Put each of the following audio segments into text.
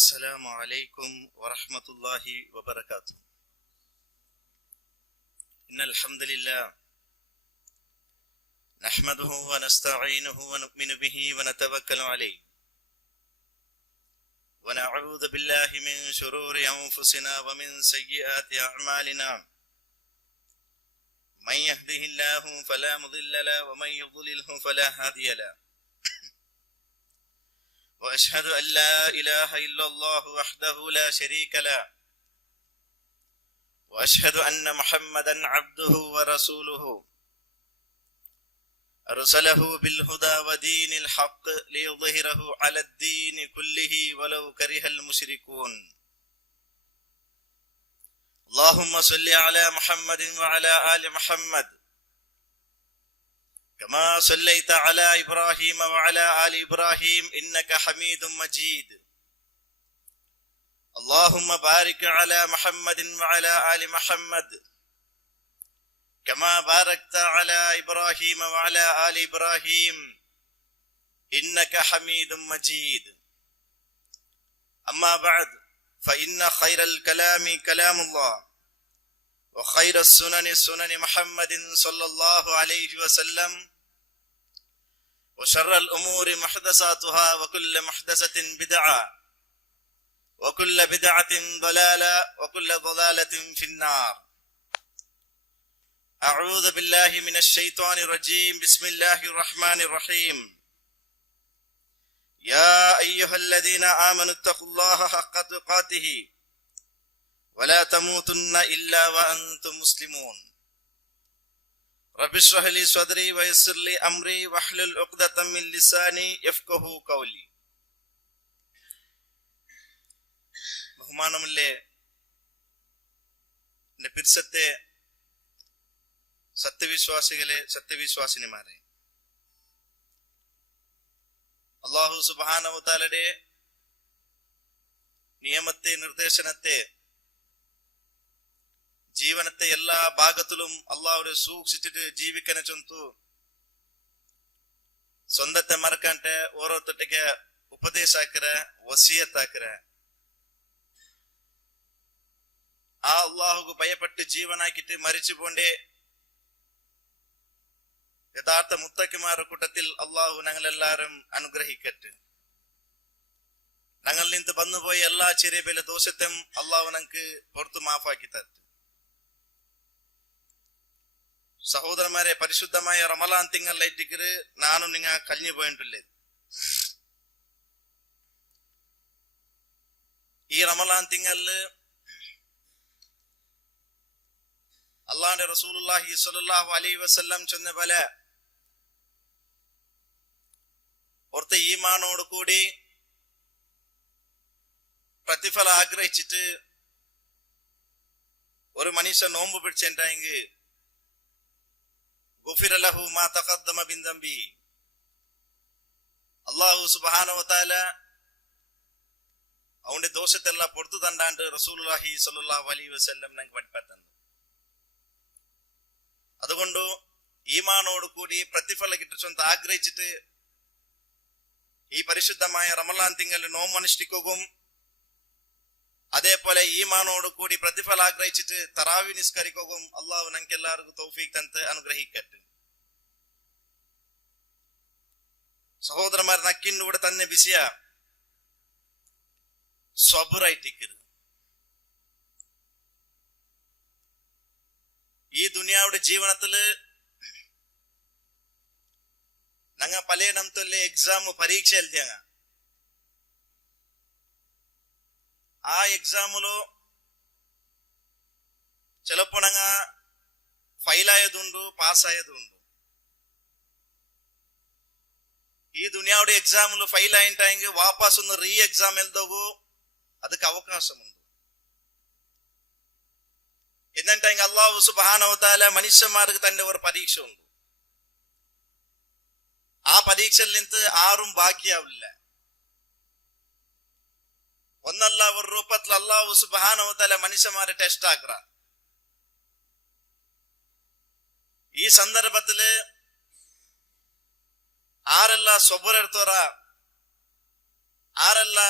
السلام عليكم ورحمة الله وبركاته. إن الحمد لله نحمده ونستعينه ونؤمن به ونتوكل عليه ونعوذ بالله من شرور أنفسنا ومن سيئات أعمالنا. من يهده الله فلا مضل له ومن يضلله فلا هادي له. وأشهد أن لا إله إلا الله وحده لا شريك له وأشهد أن محمدا عبده ورسوله أرسله بالهدى ودين الحق ليظهره على الدين كله ولو كره المشركون. اللهم صل على محمد وعلى آل محمد كما صليت على إبراهيم وعلى آل إبراهيم إنك حميد مجيد. اللهم بارك على محمد وعلى آل محمد كما باركت على إبراهيم وعلى آل إبراهيم إنك حميد مجيد. أما بعد فإن خير الكلام كلام الله وخير السنن سنن محمد صلى الله عليه وسلم وشر الأمور محدثاتها وكل محدثة بدعة وكل بدعة ضلالة وكل ضلالة في النار. أعوذ بالله من الشيطان الرجيم. بسم الله الرحمن الرحيم. يا أيها الذين آمنوا اتقوا الله حق تقاته ولا تموتن إلا وأنتم مسلمون. رب اشرح لي صدري ويسر لي أمري واحلل عقدة من لساني يفقهوا قولي. ബഹുമാനമുള്ളേ പിർസത്തെ സത്യവിശ്വാസികളെ സത്യവിശ്വാസിനിമാരെ, അല്ലാഹു സുബ്ഹാനഹു വ തആലയുടെ നിയമത്തെ നിർദ്ദേശനത്തെ ಜೀವನത്തെ ಎಲ್ಲಾ ಭಾಗದಲ್ಲೂ ಅಲ್ಲಾಹ್ರೆ ಸೂಕ್ಷ್ಮಿಸಿಟ್ಟು ಜೀವಿಕನ ಚಂತು സ്വന്തത്തെ മറക്കಂಟೆ ഓരോരുത്തട്ടിಗೆ ಉಪದೇಶ ಹಾಕಿರೆ, ವಸಿಯತ್ ಹಾಕಿರೆ. ആ അള്ളാഹുക്ക് ഭയപ്പെട്ട് ജീവനാക്കിട്ട് മരിച്ചു പോണ്ടേ യഥാർത്ഥ മുത്തക്കിമാരുടെ കൂട്ടത്തിൽ അള്ളാഹു ഞങ്ങളെല്ലാരും അനുഗ്രഹിക്കട്ടെ. ഞങ്ങളിൽ നിന്ന് വന്നുപോയ എല്ലാ ചെറിയ വലിയ ദോഷത്തെയും അള്ളാഹു ഞങ്ങൾക്ക് പുറത്തു മാഫാക്കി തരട്ടെ. സഹോദരന്മാരെ, പരിശുദ്ധമായ റമളാൻ തിങ്കളിലേറ്റിക്ക് നാനും നിങ്ങൾ കഴിഞ്ഞു പോയിട്ടുള്ളത്. ഈ റമളാൻ തിങ്കളില് അള്ളാഹുവിന്റെ റസൂലുള്ളാഹി സ്വല്ലല്ലാഹു അലൈഹി വസല്ലം ചൊന്ന പോലെ ഓർത്ത ഈമാനോട് കൂടി പ്രതിഫലം ആഗ്രഹിച്ചിട്ട് ഒരു മനുഷ്യൻ നോമ്പ് പിടിച്ചെങ്കിൽ ഗുഫിറ ലഹു മാ തഖദ്ദമ മിൻ ദംബി. അല്ലാഹു സുബ്ഹാനഹു വ തആല അവന്റെ ദോഷത്തെല്ലാം പുറത്തു തണ്ടാണ്ട് റസൂലുള്ളാഹി സ്വല്ലല്ലാഹു അലൈഹി വസല്ലം ഞങ്ങൾക്ക് പഠിപ്പിച്ചു. അതുകൊണ്ട് ഈമാനോട് കൂടി പ്രതിഫലം കിട്ടുന്ന ആഗ്രഹിച്ചിട്ട് ഈ പരിശുദ്ധമായ റമളാൻ തിങ്കളിൽ നോമ്പ് അനുഷ്ഠിക്കുകയും അതേപോലെ ഈമാനോട് കൂടി പ്രതിഫലം ആഗ്രഹിച്ചിട്ട് തറാവി നിസ്കരിക്കുകയും അള്ളാഹു ഞങ്ങൾക്ക് എല്ലാവർക്കും തൗഫീഖ് തന്ന് അനുഗ്രഹിക്കട്ടെ. സഹോദരന്മാർ, നക്കിൻ്റെ കൂടെ തന്നെ വിഷയ സ്വബറായിട്ടിക്കരുത്. ഈ ദുനിയാവുടെ ജീവനത്തില് ഞങ്ങ പല നമ്പത്തല്ലേ എക്സാം പരീക്ഷ എഴുതിയങ്ങ. ఆ ఎగ్జాములో చిలపొనంగా ఫైల్ ఆయేదుండు, పాస్ ఆయేదుండు. ఈ దునియావుడి ఎగ్జాములు ఫైల్ ఆయింటాయింగ్ వాపస్ ఉన్న ರೀ ಎಕ್ಸಾಮ್ ಎಲ್ದೋಗು ಅದಕ್ಕೆ ಅವಕಾಶ ಉಂಟು. എന്തിട്ടായെങ്കിൽ അല്ലാഹു സുബ്ഹാനഹു വ തആല മനുഷ്യന്മാർക്ക് തന്നെ ഒരു പരീക്ഷ ഉണ്ട്. ആ പരീക്ഷയിൽ നിന്ന് ആരും ബാക്കിയാവില്ല. ഒന്നല്ല ഒരു രൂപത്തിൽ അല്ലാഹു സുബ്ഹാനഹു വ തആല മനുഷ്യന്മാരെ ടെസ്റ്റ് ആക്കുക. ഈ സന്ദർഭത്തില് ആരെല്ലാം സ്വബർ എടുത്തോറ ಆರೆಲ್ಲ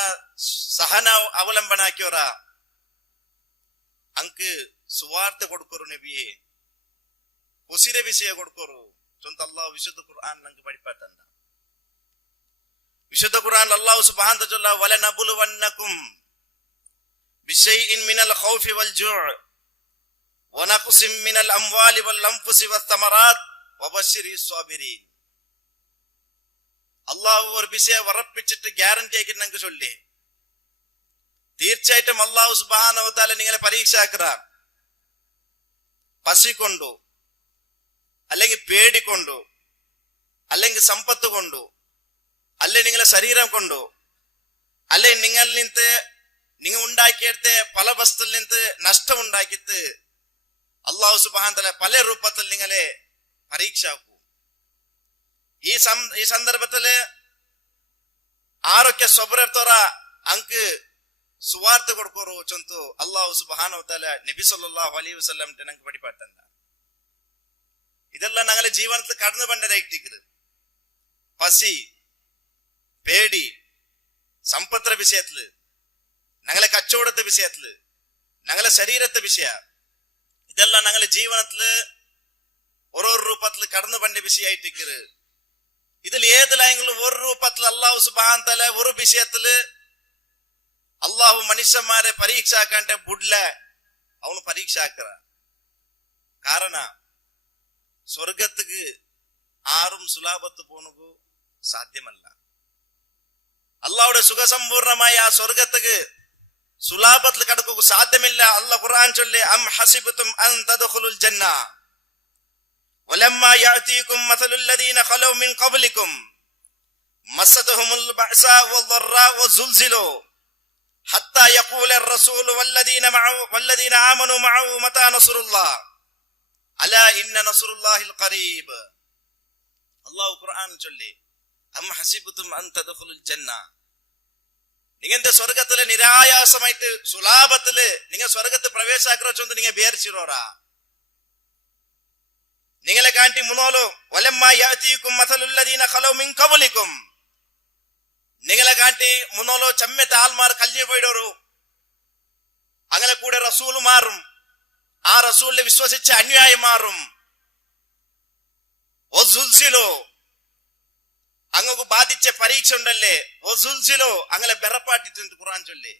ಸಹನ ಅವಲಂಬನೆ ಹಾಕ್ಯವರ ಅಂಕ್ ಸುವಾರ್ತೆ ಕೊಡ್ಕೋರು ನಬಿಯೇ ಉಸಿರೆ ವಿಷಯ ಕೊಡ್ಕೋರು ಚೊಂತ ಅಲ್ಲಾಹ್ ವಿಶುದ್ಧ ಕುರ್ಆನ್ ನಂಗೆ ಪಡಿಪಾತಂದ ವಿಶುದ್ಧ ಕುರ್ಆನ್ ಅಲ್ಲಾಹ್ ಸುಬ್ಹಾನಹು ವ ತಆಲಾ ವಲನಬುಲುವನ್ನಕುಂ ಬಿಶೈಇನ್ ಮಿನಲ್ ಖೌಫಿ ವಲ್ ಜೂಅ್ ವ ನಖ್ಸಿಂ ಮಿನಲ್ ಅಮ್ವಾಲಿ ವಲ್ ಅನ್ಫುಸಿ ವತ್ ತಮರಾತ್ വബശ്ശിരി സ്വാബിരീൻ അള്ളാഹു ഒരു വിഷയം ഉറപ്പിച്ചിട്ട് ഗ്യാരണ്ടി ആക്കി നിങ്ങൾക്ക് ചൊല്ലി തീർച്ചയായിട്ടും അള്ളാഹു സുബ്ഹാനഹു വ തആല നിങ്ങളെ പരീക്ഷാക്കുക പസി കൊണ്ടു അല്ലെങ്കിൽ പേടി കൊണ്ടു അല്ലെങ്കിൽ സമ്പത്ത് കൊണ്ടു അല്ലെങ്കിൽ നിങ്ങളെ ശരീരം കൊണ്ടു അല്ലെങ്കിൽ നിങ്ങളിൽ നിന്ന് നിങ്ങൾ ഉണ്ടാക്കിയെടുത്ത പല വസ്തുവിൽ നിന്ന് നഷ്ടം ഉണ്ടാക്കിയിട്ട് അള്ളാഹു സുബ്ഹാനഹു വ തആല പല രൂപത്തിൽ നിങ്ങളെ പരീക്ഷാക്കൂ ഈ സന്ദർഭത്തില് ആരൊക്കെ സ്വബറിർത്തോറ അങ്ക് സുവാർത്ത കൊടുക്കോറു ചൊന്തു അള്ളാഹു സുബ്ഹാനഹു വ തആല നബി സല്ലല്ലാഹു അലൈഹി വസല്ലം നമുക്ക് പഠിപ്പാട്ടണ്ട ഇതെല്ലാം ഞങ്ങളെ ജീവനത്തിൽ കടന്നു പണ്ടതായിട്ടിരിക്കുന്നത് പസി പേടി സമ്പത്ര വിഷയത്തില് ഞങ്ങളെ കച്ചവടത്തെ വിഷയത്തില് ഞങ്ങളെ ശരീരത്തെ വിഷയ ഇതെല്ലാം ഞങ്ങളെ ജീവനത്തില് ഓരോ രൂപത്തിൽ കടന്നു പണ്ട വിഷയമായിട്ടിരിക്കുന്നത് ഇതിൽ ഏതിലായെങ്കിലും ഒരു രൂപത്തിൽ അള്ളാഹു സുബ്ഹാനഹു വ തആല ഒരു വിഷയത്തില് അള്ളാഹു മനുഷ്യന്മാരെ പരീക്ഷാക്കാന്റെ ബുഡ്ല അവന് പരീക്ഷാക്കറ കാരണ സ്വർഗത്തുക്ക് ആരും സുലാഭത്ത് പോണു സാധ്യമല്ല അള്ളാഹുടെ സുഖസമ്പൂർണമായ ആ സ്വർഗത്തുക്ക് സുലാഭത്തിൽ കടക്കുക സാധ്യമില്ല അല്ലാഹു ഖുർആൻ ചൊല്ലി അം ഹസിബതും അൻ തദ്ഖുലുൽ ജന്ന ولما يأتيكم مثل الذين خلوا من قبلكم مستهم البأساء والضراء وزلزلوا حتى يقول الرسول والذين آمنوا معه متى نصر الله ألا إن نصر الله القريب الله ഖുർആൻ ചൊല്ലി അം ഹസിബതും അൻ തദ്ഖുലുൽ ജന്ന നിങ്ങളുടെ സ്വർഗ്ഗത്തിലെ നിരായാസമായിട്ട് സുലാഭത്തില് നിങ്ങൾ സ്വർഗ്ഗത്തെ പ്രവേശിക്കാറൊന്നും നിങ്ങൾ വിചാരിച്ചിരോറാ നിങ്ങളെ കാട്ടി മുന്നോലോ വലമ്മാ യാതീകും മസലുല്ലദീന ഖലൗ മിൻ ഖബലികും നിങ്ങളെ കാട്ടി മുന്നോലോ ചമ്മത്തെ ആൾമാർ കല്ല് പോയിടോരു അങ്ങനെ കൂടെ റസൂൽ മാറും ആ റസൂലിനെ വിശ്വസിച്ച അനുയായി മാറും വസുൽസിലോ അങ്ങക്ക് ബാധിച്ച പരീക്ഷ ഉണ്ടല്ലേ വസുൽസിലോ അങ്ങനെ ബെറപ്പാട്ടിട്ടുണ്ട് ഖുർആൻ ചൊല്ലി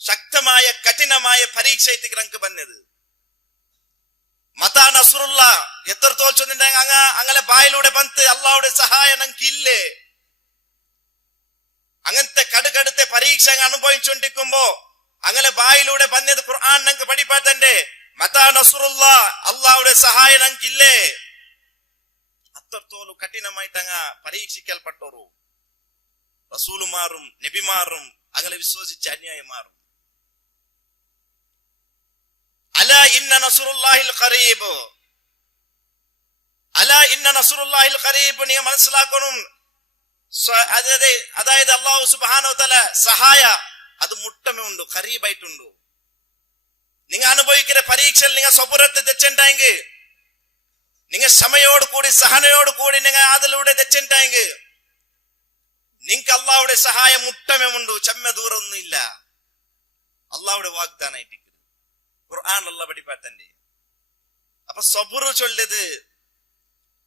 ശക്തമായ കഠിനമായ പരീക്ഷ ഇത്തിക്ക് വന്നത് മതാ നസ്റുല്ല എത്രത്തോളം ചൊല്ലിണ്ടെങ്കിൽ അങ്ങനെ ബായിലൂടെ ബന്ത് അള്ളാഹുടെ സഹായം ഞങ്ങൾക്ക് ഇല്ലേ അങ്ങനത്തെ കടുകടുത്ത പരീക്ഷ അനുഭവിച്ചുകൊണ്ടിരിക്കുമ്പോ അങ്ങനെ ബായിലൂടെ വന്നത് ഖുർആൻ ഞങ്ങൾക്ക് പഠിപ്പാത്തന്റെ മതാ നസ്റുല്ല അള്ളാഹുടെ സഹായം ഞങ്ങൾക്ക് ഇല്ലേ അത്രത്തോളം കഠിനമായിട്ട് പരീക്ഷിക്കൽപ്പെട്ടോരു റസൂലുമാറും നബിമാറും അങ്ങനെ വിശ്വസിച്ച അന്യായമാറും അലാ ഇന്ന നസ്റുല്ലാഹിൽ ഖരീബ് അലാ ഇന്ന നസ്റുല്ലാഹിൽ ഖരീബ് നീ മനസ്സിലാക്കണം അതായത് അല്ലാഹു സുബ്ഹാനഹു വ തആല സഹായ അത് മുട്ടമേ ഉണ്ട് ഖരീബായിട്ടുണ്ട് നിങ്ങൾ അനുഭവിക്കുന്ന പരീക്ഷയിൽ നിങ്ങൾ സബറത്ത് തെച്ചുണ്ടായെങ്കിൽ നിങ്ങൾ ക്ഷമയോട് കൂടി സഹനയോട് കൂടി നിങ്ങൾ അതിലൂടെ തെച്ചുണ്ടായെങ്കിൽ നിങ്ങൾക്ക് അള്ളാഹുടെ സഹായം മുട്ടമേ ഉണ്ട് ചെമ്മ ദൂരമൊന്നും ഇല്ല അള്ളാഹുടെ വാഗ്ദാനായിട്ട് ഖുർആൻ അല്ലാഹ് പഠിപ്പാത്തന്റെ അപ്പൊ സബുറ് ചൊല്ലത്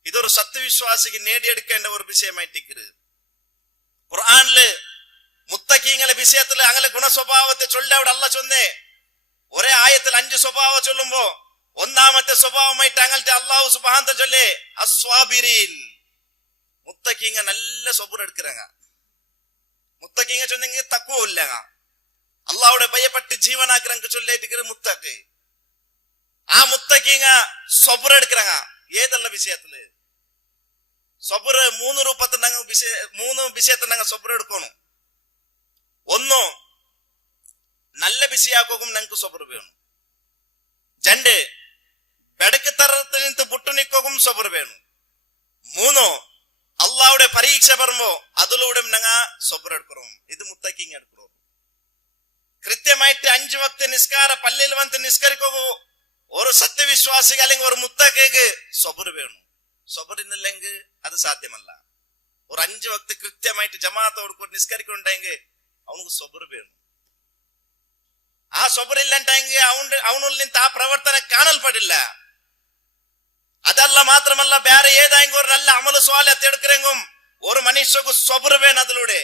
ഇതൊരു സത്യവിശ്വാസിക്ക് നേടിയെടുക്കേണ്ട ഒരു വിഷയമായിട്ടിരിക്കുന്നത് ഖുർആനില് മുത്തഖീങ്ങളെ വിഷയത്തില് അങ്ങനെ ഗുണസ്വഭാവത്തെ ചൊല്ലി അവിടെ അല്ല ചൊന്നേ ഒരേ ആയത്തിൽ 5 സ്വഭാവം ചൊല്ലുമ്പോ ഒന്നാമത്തെ സ്വഭാവമായിട്ട് അങ്ങനത്തെ അല്ലാഹു സുബ്ഹാനഹു വ തആല ചൊല്ലി അസ്വാബിരീൻ മുത്തഖീങ്ങ നല്ല സബുർ എടുക്കறாங்க മുത്തഖീങ്ങ ചൊന്നെങ്കിൽ തഖ്വ ഇല്ല അള്ളാഹുടെ ഭയപ്പെട്ട് ജീവനാക്കുറങ്ങ് ചൊല്ലിട്ട് മുത്തക്ക് ആ മുത്തക്കീങ്ങ സബുർ എടുക്കறாங்க ഏതുള്ള വിഷയത്തില് സബുർ 3 രൂപത്തിൽ മൂന്ന് വിഷയത്തിൽ ഞങ്ങൾ സബുർ എടുക്കണം ഒന്ന് നല്ല വിഷയാക്കും ഞങ്ങൾക്ക് സബുർ വേണം രണ്ട് ബെടക്ക് തരത്തിൽ നിന്ന് പുട്ടുനിക്കും സബുർ വേണം മൂന്ന് അള്ളാഹുടെ പരീക്ഷ വരുമ്പോ അതിലൂടെ ഞങ്ങൾ സബുർ എടുക്കണം ഇത് മുത്തക്കീങ്ങ എടുക്കണം കൃത്യമായിട്ട് 5 വക്ത നിസ്കാര പള്ളിയിൽ വന്ന് നിസ്കരിക്കൂ ഒരു സത്യവിശ്വാസിക്ക് അല്ലെങ്കിൽ ഒരു മുത്തക്കേക്ക് സബുർ വേണം സബുർ ഇന്നില്ലെങ്കിൽ അത് സാധ്യമല്ല ഒരു 5 വക്ത് കൃത്യമായിട്ട് ജമാഅത്തോട് നിസ്കരിക്കുന്നുണ്ടെങ്കിൽ അവനക്ക് സബർ വേണം. ആ സബർ ഇല്ലണ്ടെങ്കിൽ അവനുള്ളിൽ നിന്ന് ആ പ്രവർത്തനം കാണൽപ്പെടില്ല. അതല്ല മാത്രമല്ല ಬೇರೆ ഏതെങ്കിലും ഒരു നല്ല അമൽ സ്വാലിഹത്ത് എടുക്കരെങ്കും ഒരു മനുഷ്യക്ക് സബർ വേണം. അതിലൂടെ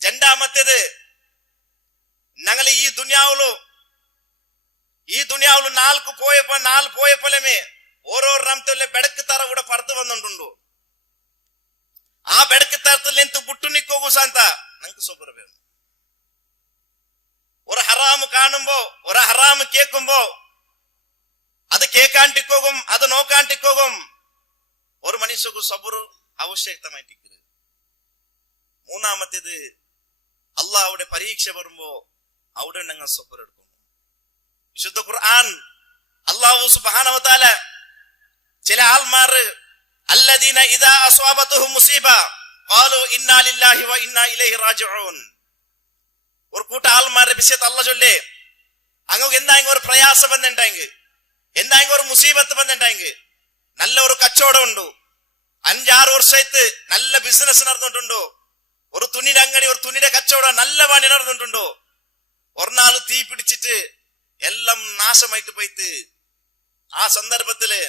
രണ്ടാമത്തേത്, ഞങ്ങൾ ഈ ദുനിയാവില് നാല് പോയപ്പോലേ ഓരോ റംതല്ലേ ಬೆಳಕು ತರ ഇവിടെ പറത്ത് വന്നിട്ടുണ്ടോ. ആ ಬೆಳಕು തരത്തിൽ നിന്ന് ബുട്ടുനിക്കോകൂ സാന്ത ഞങ്ങൾക്ക് സബർ വേണം. ഒരു ഹറാമ് കാണുമ്പോ ഒരു ഹറാമ് കേൾക്കുമ്പോ അത് കേൾക്കാണ്ടിക്കോകും, അത് നോക്കാണ്ടിക്കോകും. ഒരു മനുഷ്യക്ക് സബർ ആവശ്യകതമായിട്ടിരിക്കുന്നത്. മൂന്നാമത്തേത്, അള്ളാഹുടെ പരീക്ഷ വരുമ്പോ അവിടെ ഞങ്ങൾ സബർ എടുക്കും. വിശുദ്ധ ഖുർആൻ അല്ലാഹു സുബ്ഹാനഹു വ തആല ചില ആൾമാർ അല്ലദീന ഇദാ അസ്വാബതുഹും മുസീബ ഖാലു ഇന്നാ ലില്ലാഹി വ ഇന്നാ ഇലൈഹി റാജിഊൻ. ഒരു കൂട്ട ആൾമാരുടെ വിഷയത്തെ അല്ലാഹു ചൊല്ലേ, അങ്ങക്ക് എന്തായെങ്കിലും ഒരു പ്രയാസം വന്നിട്ടുണ്ടെങ്കിൽ, എന്തായെങ്കിലും ഒരു മുസീബത്ത് വന്നിട്ടുണ്ടെങ്കിൽ, നല്ല ഒരു കച്ചവടം ഉണ്ടോ, 5-6 വർഷമായിട്ട് നല്ല ബിസിനസ് നടന്നിട്ടുണ്ടോ, ഒരു തുണിയുടെ അങ്കടി ഒരു തുണിയുടെ കച്ചവടം നല്ല പണി നടന്നിട്ടുണ്ടോ, ഒരു നാള് തീ പിടിച്ചിട്ട് എല്ലാം നാശമായിട്ട് പോയിട്ട് ആ സന്ദർഭത്തില്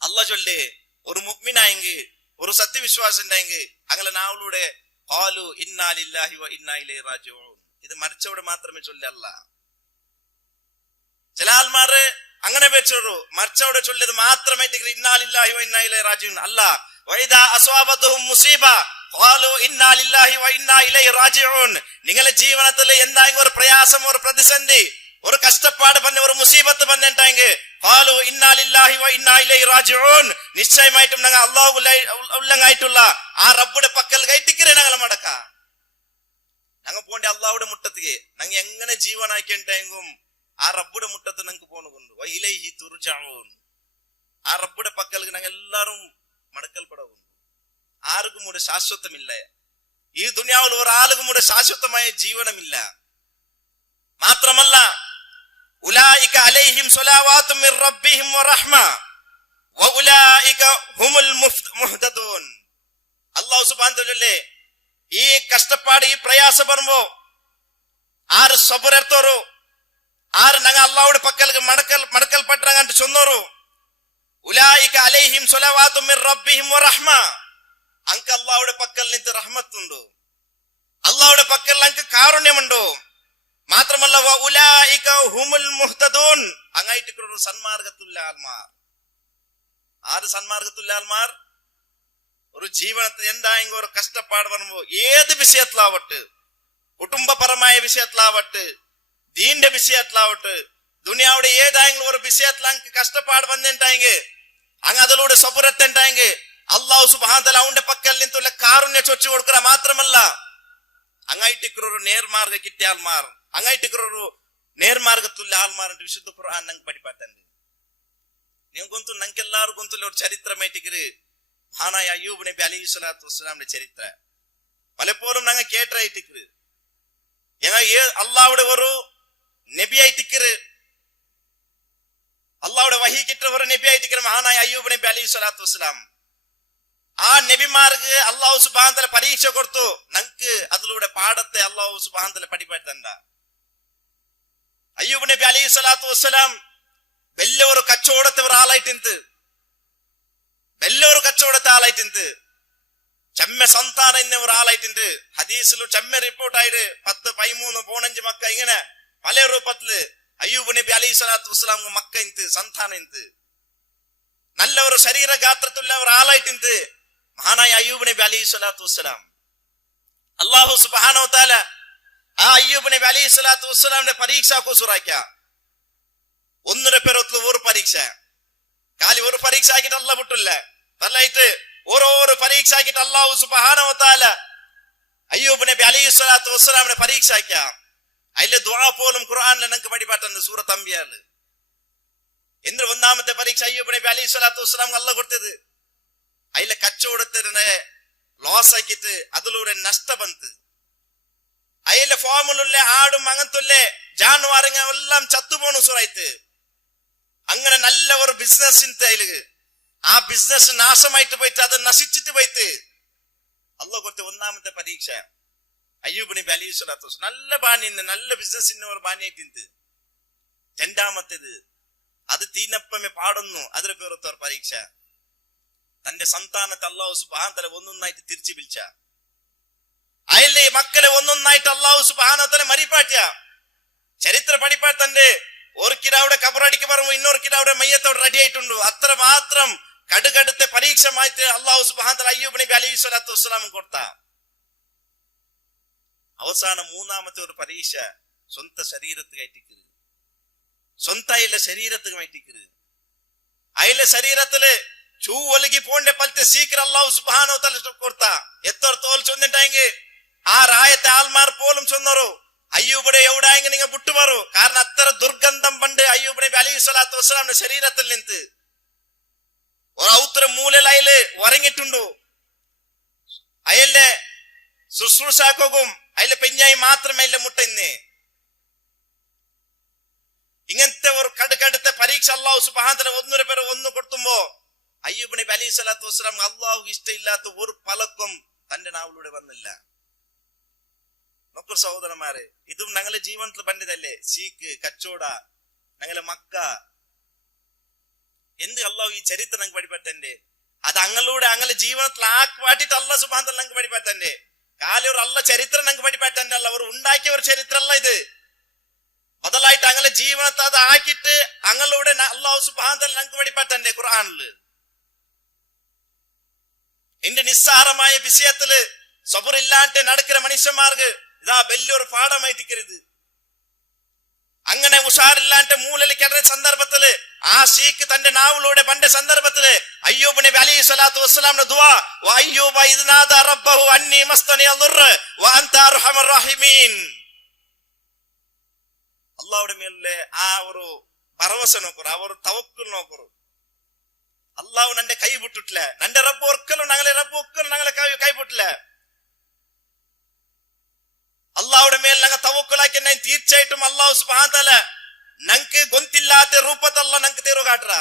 അല്ലാഹു ചൊല്ലേ, ഒരു മുഅ്മിനായെങ്കിൽ ഒരു സത്യവിശ്വാസം ഉണ്ടെങ്കിൽ അങ്ങനെ നാവലൂടെ ഖാലു ഇന്നാ ലില്ലാഹി വ ഇന്നാ ഇലൈഹി റാജിഊൻ. ഇത് മരിച്ചവിടെ മാത്രമേ ചൊല്ലല്ല. ചില ആൾമാര് അങ്ങനെ വെച്ചോളൂ, മരിച്ചവിടെ ചൊല്ലിയത് മാത്രമായിട്ട് ഇന്നാ ലില്ലാഹി വ ഇന്നാ ഇലൈഹി റാജിഊൻ അല്ല. വഇദാ അസ്വാബതുഹും മുസീബ ഖാലു ഇന്നാ ലില്ലാഹി വ ഇന്നാ ഇലൈഹി റാജിഊൻ. നിങ്ങളുടെ ജീവിതത്തിൽ എന്തായെങ്കിലും ഒരു പ്രയാസം, ഒരു പ്രതിസന്ധി, ഒരു കഷ്ടപ്പാട് പറഞ്ഞ ഒരു മുസീബത്ത് പറഞ്ഞിട്ടെങ്കിൽ ഖാലു ഇന്നാ ലില്ലാഹി വ ഇന്നാ ഇലൈഹി റാജിഊൻ. നിശ്ചയമായിട്ടും ഞങ്ങൾ അല്ലാഹു ഉള്ളങ്ങായിട്ടുള്ള ആ റബ്ബുടെ പക്കൽ കയറ്റിക്കരെ ഞങ്ങൾ മടക്ക. ഞങ്ങൾ പോണ്ടി അല്ലാഹുടെ മുട്ടത്തിക്ക് ഞങ്ങൾ എങ്ങനെ ജീവനാക്കിണ്ടെങ്കും ആ റബ്ബുടെ മുട്ടത്ത് ഞങ്ങൾക്ക് പോണുകൊണ്ട് ഇലൈഹി തുർജഊൻ. ആ റബ്ബുടെ പക്കൽ ഞങ്ങൾ എല്ലാരും മടക്കൽപ്പെടവും. ആർക്കും കൂടെ ശാശ്വതമില്ല. ഈ ദുനിയാവിൽ ഒരാൾക്കും കൂടെ ശാശ്വതമായ ജീവനമില്ല. മാത്രമല്ല ഉലൈക അലൈഹിം സ്വലാവാത്തും മിർ റബ്ബിഹിം വറഹ്മ വഉലൈക ഹുമുൽ മുഹ്തദൂൻ. അല്ലാഹു സുബ്ഹാനഹു വ തആല ഈ കഷ്ടപ്പാട്, ഈ പ്രയാസം വരുമ്പോ ആര് സബർ എടുത്തോറോ, ആര് ഞങ്ങൾ അല്ലാഹുടെ പക്കൽ മടക്കൽ പറ്റങ്ങാണ്ട് ചൊന്നോറോ ഉലൈക അലൈഹിം സ്വലാവാത്തും മിർ റബ്ബിഹിം വറഹ്മ. അങ്ക അല്ലാഹുടെ പക്കൽ നിന്ന് റഹ്മത്തുണ്ടോ, അല്ലാഹുടെ പക്കൽ അങ്ക കാരുണ്യമുണ്ടോ. മാത്രമല്ല വഉലൈക ഹുമുൽ മുഹ്തദൂൻ. അങ്ങായിട്ട് സന്മാർഗത്തുള്ള ആൾമാർ. ആര് സന്മാർഗത്തുള്ള ആൾമാർ? ഒരു ജീവിതത്തിൽ എന്തായെങ്കിലും ഒരു കഷ്ടപ്പാട് വരുമ്പോ ഏത് വിഷയത്തിലാവട്ടെ, കുടുംബപരമായ വിഷയത്തിലാവട്ടെ, ദീന്റെ വിഷയത്തിലാവട്ടെ, ദുനിയാവുടെ ഏതായെങ്കിലും ഒരു വിഷയത്തിൽ അങ്ങ് കഷ്ടപ്പാട് വന്നിട്ടുണ്ടെങ്കിൽ അങ്ങ് അതിലൂടെ സബുരത്തുണ്ടെങ്കിൽ അല്ലാഹു സുബ്ഹാനഹു വ തആല അവന്റെ പക്കൽ നിന്നുള്ള കാരുണ്യ ചൊച്ചു കൊടുക്കുക. മാത്രമല്ല അങ്ങായിട്ടിക്കൊരു നേർമാർഗ കിട്ടിയ ആൾമാർ, അങ്ങായിട്ടിക്കൊരു നേർമാർഗത്തുള്ള ആൾമാർ വിശുദ്ധ ഖുർആൻ ഞങ്ങൾക്ക് പഠിപ്പാട്ടുണ്ട്. ನೀವು ಗೊಂತು ನಂಗೆಲ್ಲಾರು ಗೊಂತು ഒരു ചരിത്രമായിട്ടിക്കര് മഹാനായ അയ്യൂബ് നബി അലൈഹി സ്വലാത്തു വസ്സലാമിന്റെ ചരിത്ര പലപ്പോഴും ഞങ്ങൾ കേട്ടായിട്ടിക്കര്. അള്ളാഹുടെ ഒരു നബിയായിട്ടിക്കര്, അള്ളാഹുടെ വഹി കിട്ട ഒരു നബിയായിട്ടിക്കര് മഹാനായ അയ്യൂബ് നബി അലൈഹി സ്വലാത്തു വസ്സലാം. ആ നബിമാർക്ക് അല്ലാഹു സുബ്ഹാനഹു വ തആല പരീക്ഷ കൊടുത്തു. ഞങ്ങൾക്ക് അതിലൂടെ പാഠത്തെ അല്ലാഹു സുബ്ഹാനഹു വ തആല പഠിപ്പിച്ചണ്ട. അയ്യൂബ് നബി അലൈഹി സ്വലാത്തു വസ്സലാം വലിയ ഒരു കച്ചവടത്തെ ഒരാളായിട്ടിന്ത്, വലിയൊരു കച്ചവടത്തെ ആളായിട്ടിന്ത്, ചെമ്മ സന്താന എന്ന ഒരാളായിട്ടുണ്ട്. ഹദീസിൽ ചെമ്മ റിപ്പോർട്ടായിട്ട് 10, 13, 15 മക്ക ഇങ്ങനെ പല രൂപത്തില് അയ്യൂബ് നബി അലൈഹി സ്വലാത്തു വസ്സലാം മക്ക ഇന്ത് സന്താന ഇന്ത് നല്ല ഒരു ശരീര ഗാത്രത്തുള്ള ഒരാളായിട്ടിന്ത് മഹാനായ അയ്യൂബ് നബി അലൈഹി സ്വലാത്തു വസ്സലാം. അല്ലാഹു സുബ്ഹാനഹു വ തആല ആ അയ്യൂബ് നബി അലൈഹി സ്വലാത്തു വസ്സലാമിന്റെ പരീക്ഷ കൂസുറാക്ക. ഒന്നര പേരൊത്ത് ഒരു പരീക്ഷ കാലി ഒരു പരീക്ഷ ആക്കിട്ട് അല്ല വിട്ടില്ല, നല്ലായിട്ട് ഓരോരോ പരീക്ഷ ആക്കിട്ട് അല്ലാഹു സുബ്ഹാനഹു വ തആല അയ്യൂബ് നബി അലൈഹി സ്വലാത്തു വസ്സലാമിന്റെ പരീക്ഷ ആക്ക. അതിലെ ദുആ പോലും ഖുർആനിൽ ഞങ്ങൾക്ക് പഠിപ്പാട്ടുണ്ട്, സൂറത്ത് അംബിയാല്. എന്തൊരു ഒന്നാമത്തെ പരീക്ഷ അയ്യൂബ് നബി അലൈഹി സ്വലാത്തു വസ്സലാം അല്ല കൊടുത്തത്. അതിലെ കച്ചവടത്തിനെ ലോസ് ആക്കിട്ട് അതിലൂടെ നഷ്ട ബന്ത്. അതിലെ ഫോമിലുള്ള ആടും അങ്ങനത്തെ ജാനുവാറുങ്ങ എല്ലാം ചത്തുപോണു സുറായിട്ട്. അങ്ങനെ നല്ല ഒരു ബിസിനസ് അതില് ആ ബിസിനസ് നാശമായിട്ട് പോയിട്ട് അത് നശിച്ചിട്ട് പോയിട്ട് അള്ളാഹ് കൊടുത്ത ഒന്നാമത്തെ പരീക്ഷ. അയ്യൂബ് നബി അലൈഹി സ്വലാത്തു വസ്സലാം നല്ല ബാനിന്ന് നല്ല ബിസിനസ്സിന് ഒരു ബാനിയായിട്ടുണ്ട്. രണ്ടാമത്തേത് അത് തീനപ്പമേ പാടുന്നു, അതിന് പേരൊത്ത ഒരു പരീക്ഷ. തന്റെ സന്താനത്തെ അള്ളാഹു സുബ്ഹാനഹു വ തആല ഒന്നൊന്നായിട്ട് തിരിച്ചു വിളിച്ച അയലെ മക്കളെ ഒന്നൊന്നായിട്ട് അള്ളാഹു സുബ്ഹാനഹു വ തആല മരിപ്പാട്ടിയ ചരിത്ര പഠിപ്പാ. തന്റെ ഓർക്കിടാവിടെ കബറടിക്ക് പറഞ്ഞു, ഇന്നോർക്കിടാവിടെ മയ്യത്തോട് റെഡി ആയിട്ടുണ്ടു. അത്ര മാത്രം കടുകടുത്ത പരീക്ഷമായിട്ട് അള്ളാഹു സുബ്ഹാനഹു വ തആല അയ്യൂബ് നബി അലൈഹി സ്വലാത്തു വസ്സലാം കൊടുത്ത. അവസാനം മൂന്നാമത്തെ ഒരു പരീക്ഷ സ്വന്ത ശരീരത്ത് കയറ്റിക്കരുത്, സ്വന്ത അയിലെ ശരീരത്ത് കയറ്റിക്കരുത്. അയിലെ ശരീരത്തില് ചൂ ഒലുകി പോണ്ടെ പലത്തെ സീക്കിരം അള്ളാഹു സുബ്ഹാനഹു വ തആല കൊടുത്ത. എത്ര തോൽ ചൊന്നിട്ടായെങ്കിൽ ആ രായത്തെ ആൾമാർ പോലും ചൊന്നറു അയ്യൂബിടെ എവിടെയെങ്കിൽ നിങ്ങൾ വിട്ടുമാറു. കാരണം അത്ര ദുർഗന്ധം പണ്ട് അയ്യൂബ് നബി അലൈഹി സ്വലാത്തു വസ്സലാമിന്റെ ശരീരത്തിൽ നിന്ന് ഒരു ഔത്തര മൂലയിൽ അയല് ഉറങ്ങിയിട്ടുണ്ടു. അയലിന്റെ ശുശ്രൂഷാക്കും അതിലെ പെഞ്ഞായി മാത്രമേ അതിലെ മുട്ടയിന്ന്. ഇങ്ങനത്തെ ഒരു കടുകടുത്ത പരീക്ഷ അള്ളാഹു സുബ്ഹാനഹു വ തആല ഒന്നൊരു പേര് ഒന്ന് കൊടുത്തുമ്പോ അയ്യൂബ് നബി അലൈഹി സ്വലാത്തു വസ്സലാം അള്ളാഹു ഇഷ്ടമില്ലാത്ത ഒരു പലക്കും തന്റെ നാവിലൂടെ വന്നില്ല. നോക്കൂ സഹോദരന്മാരെ, ഇതും ഞങ്ങളെ ജീവനത്തിൽ പണ്ടിതല്ലേ. സീക്ക് കച്ചോട ഞങ്ങളെ മക്ക എന്ത് അള്ളാഹു ഈ ചരിത്രം ഞങ്ങൾക്ക് പഠിപ്പറ്റന്റെ. അത് അങ്ങളിലൂടെ അങ്ങളെ ജീവനത്തിൽ ആക്കിപ്പാട്ടിട്ട് അള്ളാഹു സുബ്ഹാനഹു വ തആല ഞങ്ങൾക്ക് പഠിപ്പറ്റന്റെ. കാലം ഒരു അള്ള ചരിത്രം ഞങ്ങൾക്ക് പഠിപ്പറ്റന്റെ അല്ല, അവർ ഉണ്ടാക്കിയ ഒരു ചരിത്രമല്ല ഇത്. ബദലായിട്ട് അങ്ങളെ ജീവനത്തെ അത് ആക്കിയിട്ട് അങ്ങളിലൂടെ അള്ളാഹു സുബ്ഹാനഹു വ തആല ഞങ്ങൾക്ക് പഠിപ്പറ്റന്റെ. ഖുർആനില് ഇന്റെ നിസ്സാരമായ വിഷയത്തില് സബറില്ലാണ്ട് നടക്കുന്ന മനുഷ്യന്മാർക്ക് ഇതാ വലിയൊരു പാഠമായിട്ടിക്കരുത്. അങ്ങനെ ഉഷാറില്ലാണ്ട് മൂലയിൽ കിടന്ന സന്ദർഭത്തില് ആ ഷീക്ക് തന്റെ നാവിലൂടെ പണ്ട സന്ദർഭത്തില് അയ്യൂബ് നബി അലൈഹി സ്വലാത്തു വസ്സലാമിന്റെ ദുആ വ അയ്യൂബ ഇദ് നാദാ റബ്ബഹു അന്നി മസ്തനി അദ്ദുർ വ അൻത അർഹമർ റഹീമീൻ. അല്ലാഹുവിന്റെ മേലെ ആ ഒരു ഭരവസ നോക്കൂ, ആ ഒരു തവക്കുൽ നോക്കൂ. അള്ളാഹു നന്റെ കൈ വിട്ടിട്ടില്ല, നന്റെ റബ്ബ് ഒരിക്കലും ഞങ്ങളെ കൈ വിട്ടില്ല. അള്ളാഹുടെ മേൽ ഞങ്ങൾ തവക്കുലാക്കി തീർച്ചയായിട്ടും അള്ളാഹു സുബ്ഹാനഹു വ തആല ഞങ്ങൾക്ക് ഗൊന്തില്ലാത്ത രൂപത്തല്ല ഞങ്ങൾക്ക് തീരു കാട്ടറ.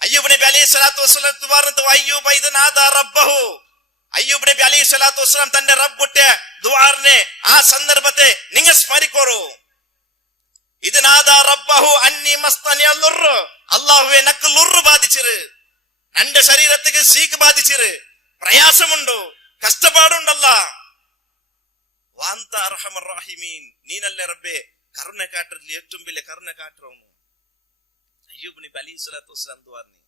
അയ്യൂബ് നബി അലൈഹി സ്വലാത്തു വസ്സലാം പറഞ്ഞു അയ്യൂബ ഇദ് നാദാ റബ്ബഹു. അയ്യൂബ് നബി അലൈഹി സ്വലാത്തു വസ്സലാം തന്റെ റബ്ബിന്റെ ദുആറിനെ ആ സന്ദർഭത്തെ നിങ്ങൾ സ്മരിക്കോറു. ഇത് നാദാ റബ്ബഹു അന്നി മസ്തനി അദ്ദുർ. അല്ലാഹുവേ നക്ക് ലുർ ബാധിച്ചിര്, എന്റെ ശരീരത്തിക്ക് സീക്ക് ബാധിച്ചിര്, പ്രയാസമുണ്ടോ കഷ്ടപ്പാടുണ്ടല്ല. വാന്ത അർഹമർ റഹീമീൻ, നീനല്ലേ റബ്ബേ കരുണ കാട്ടറിൽ ഏറ്റവും വലിയ കരുണ കാട്ടറോന്നു. അയ്യൂബ് നബി അലൈഹി സ്വലാത്തു വസ്സലാം ദുആർനി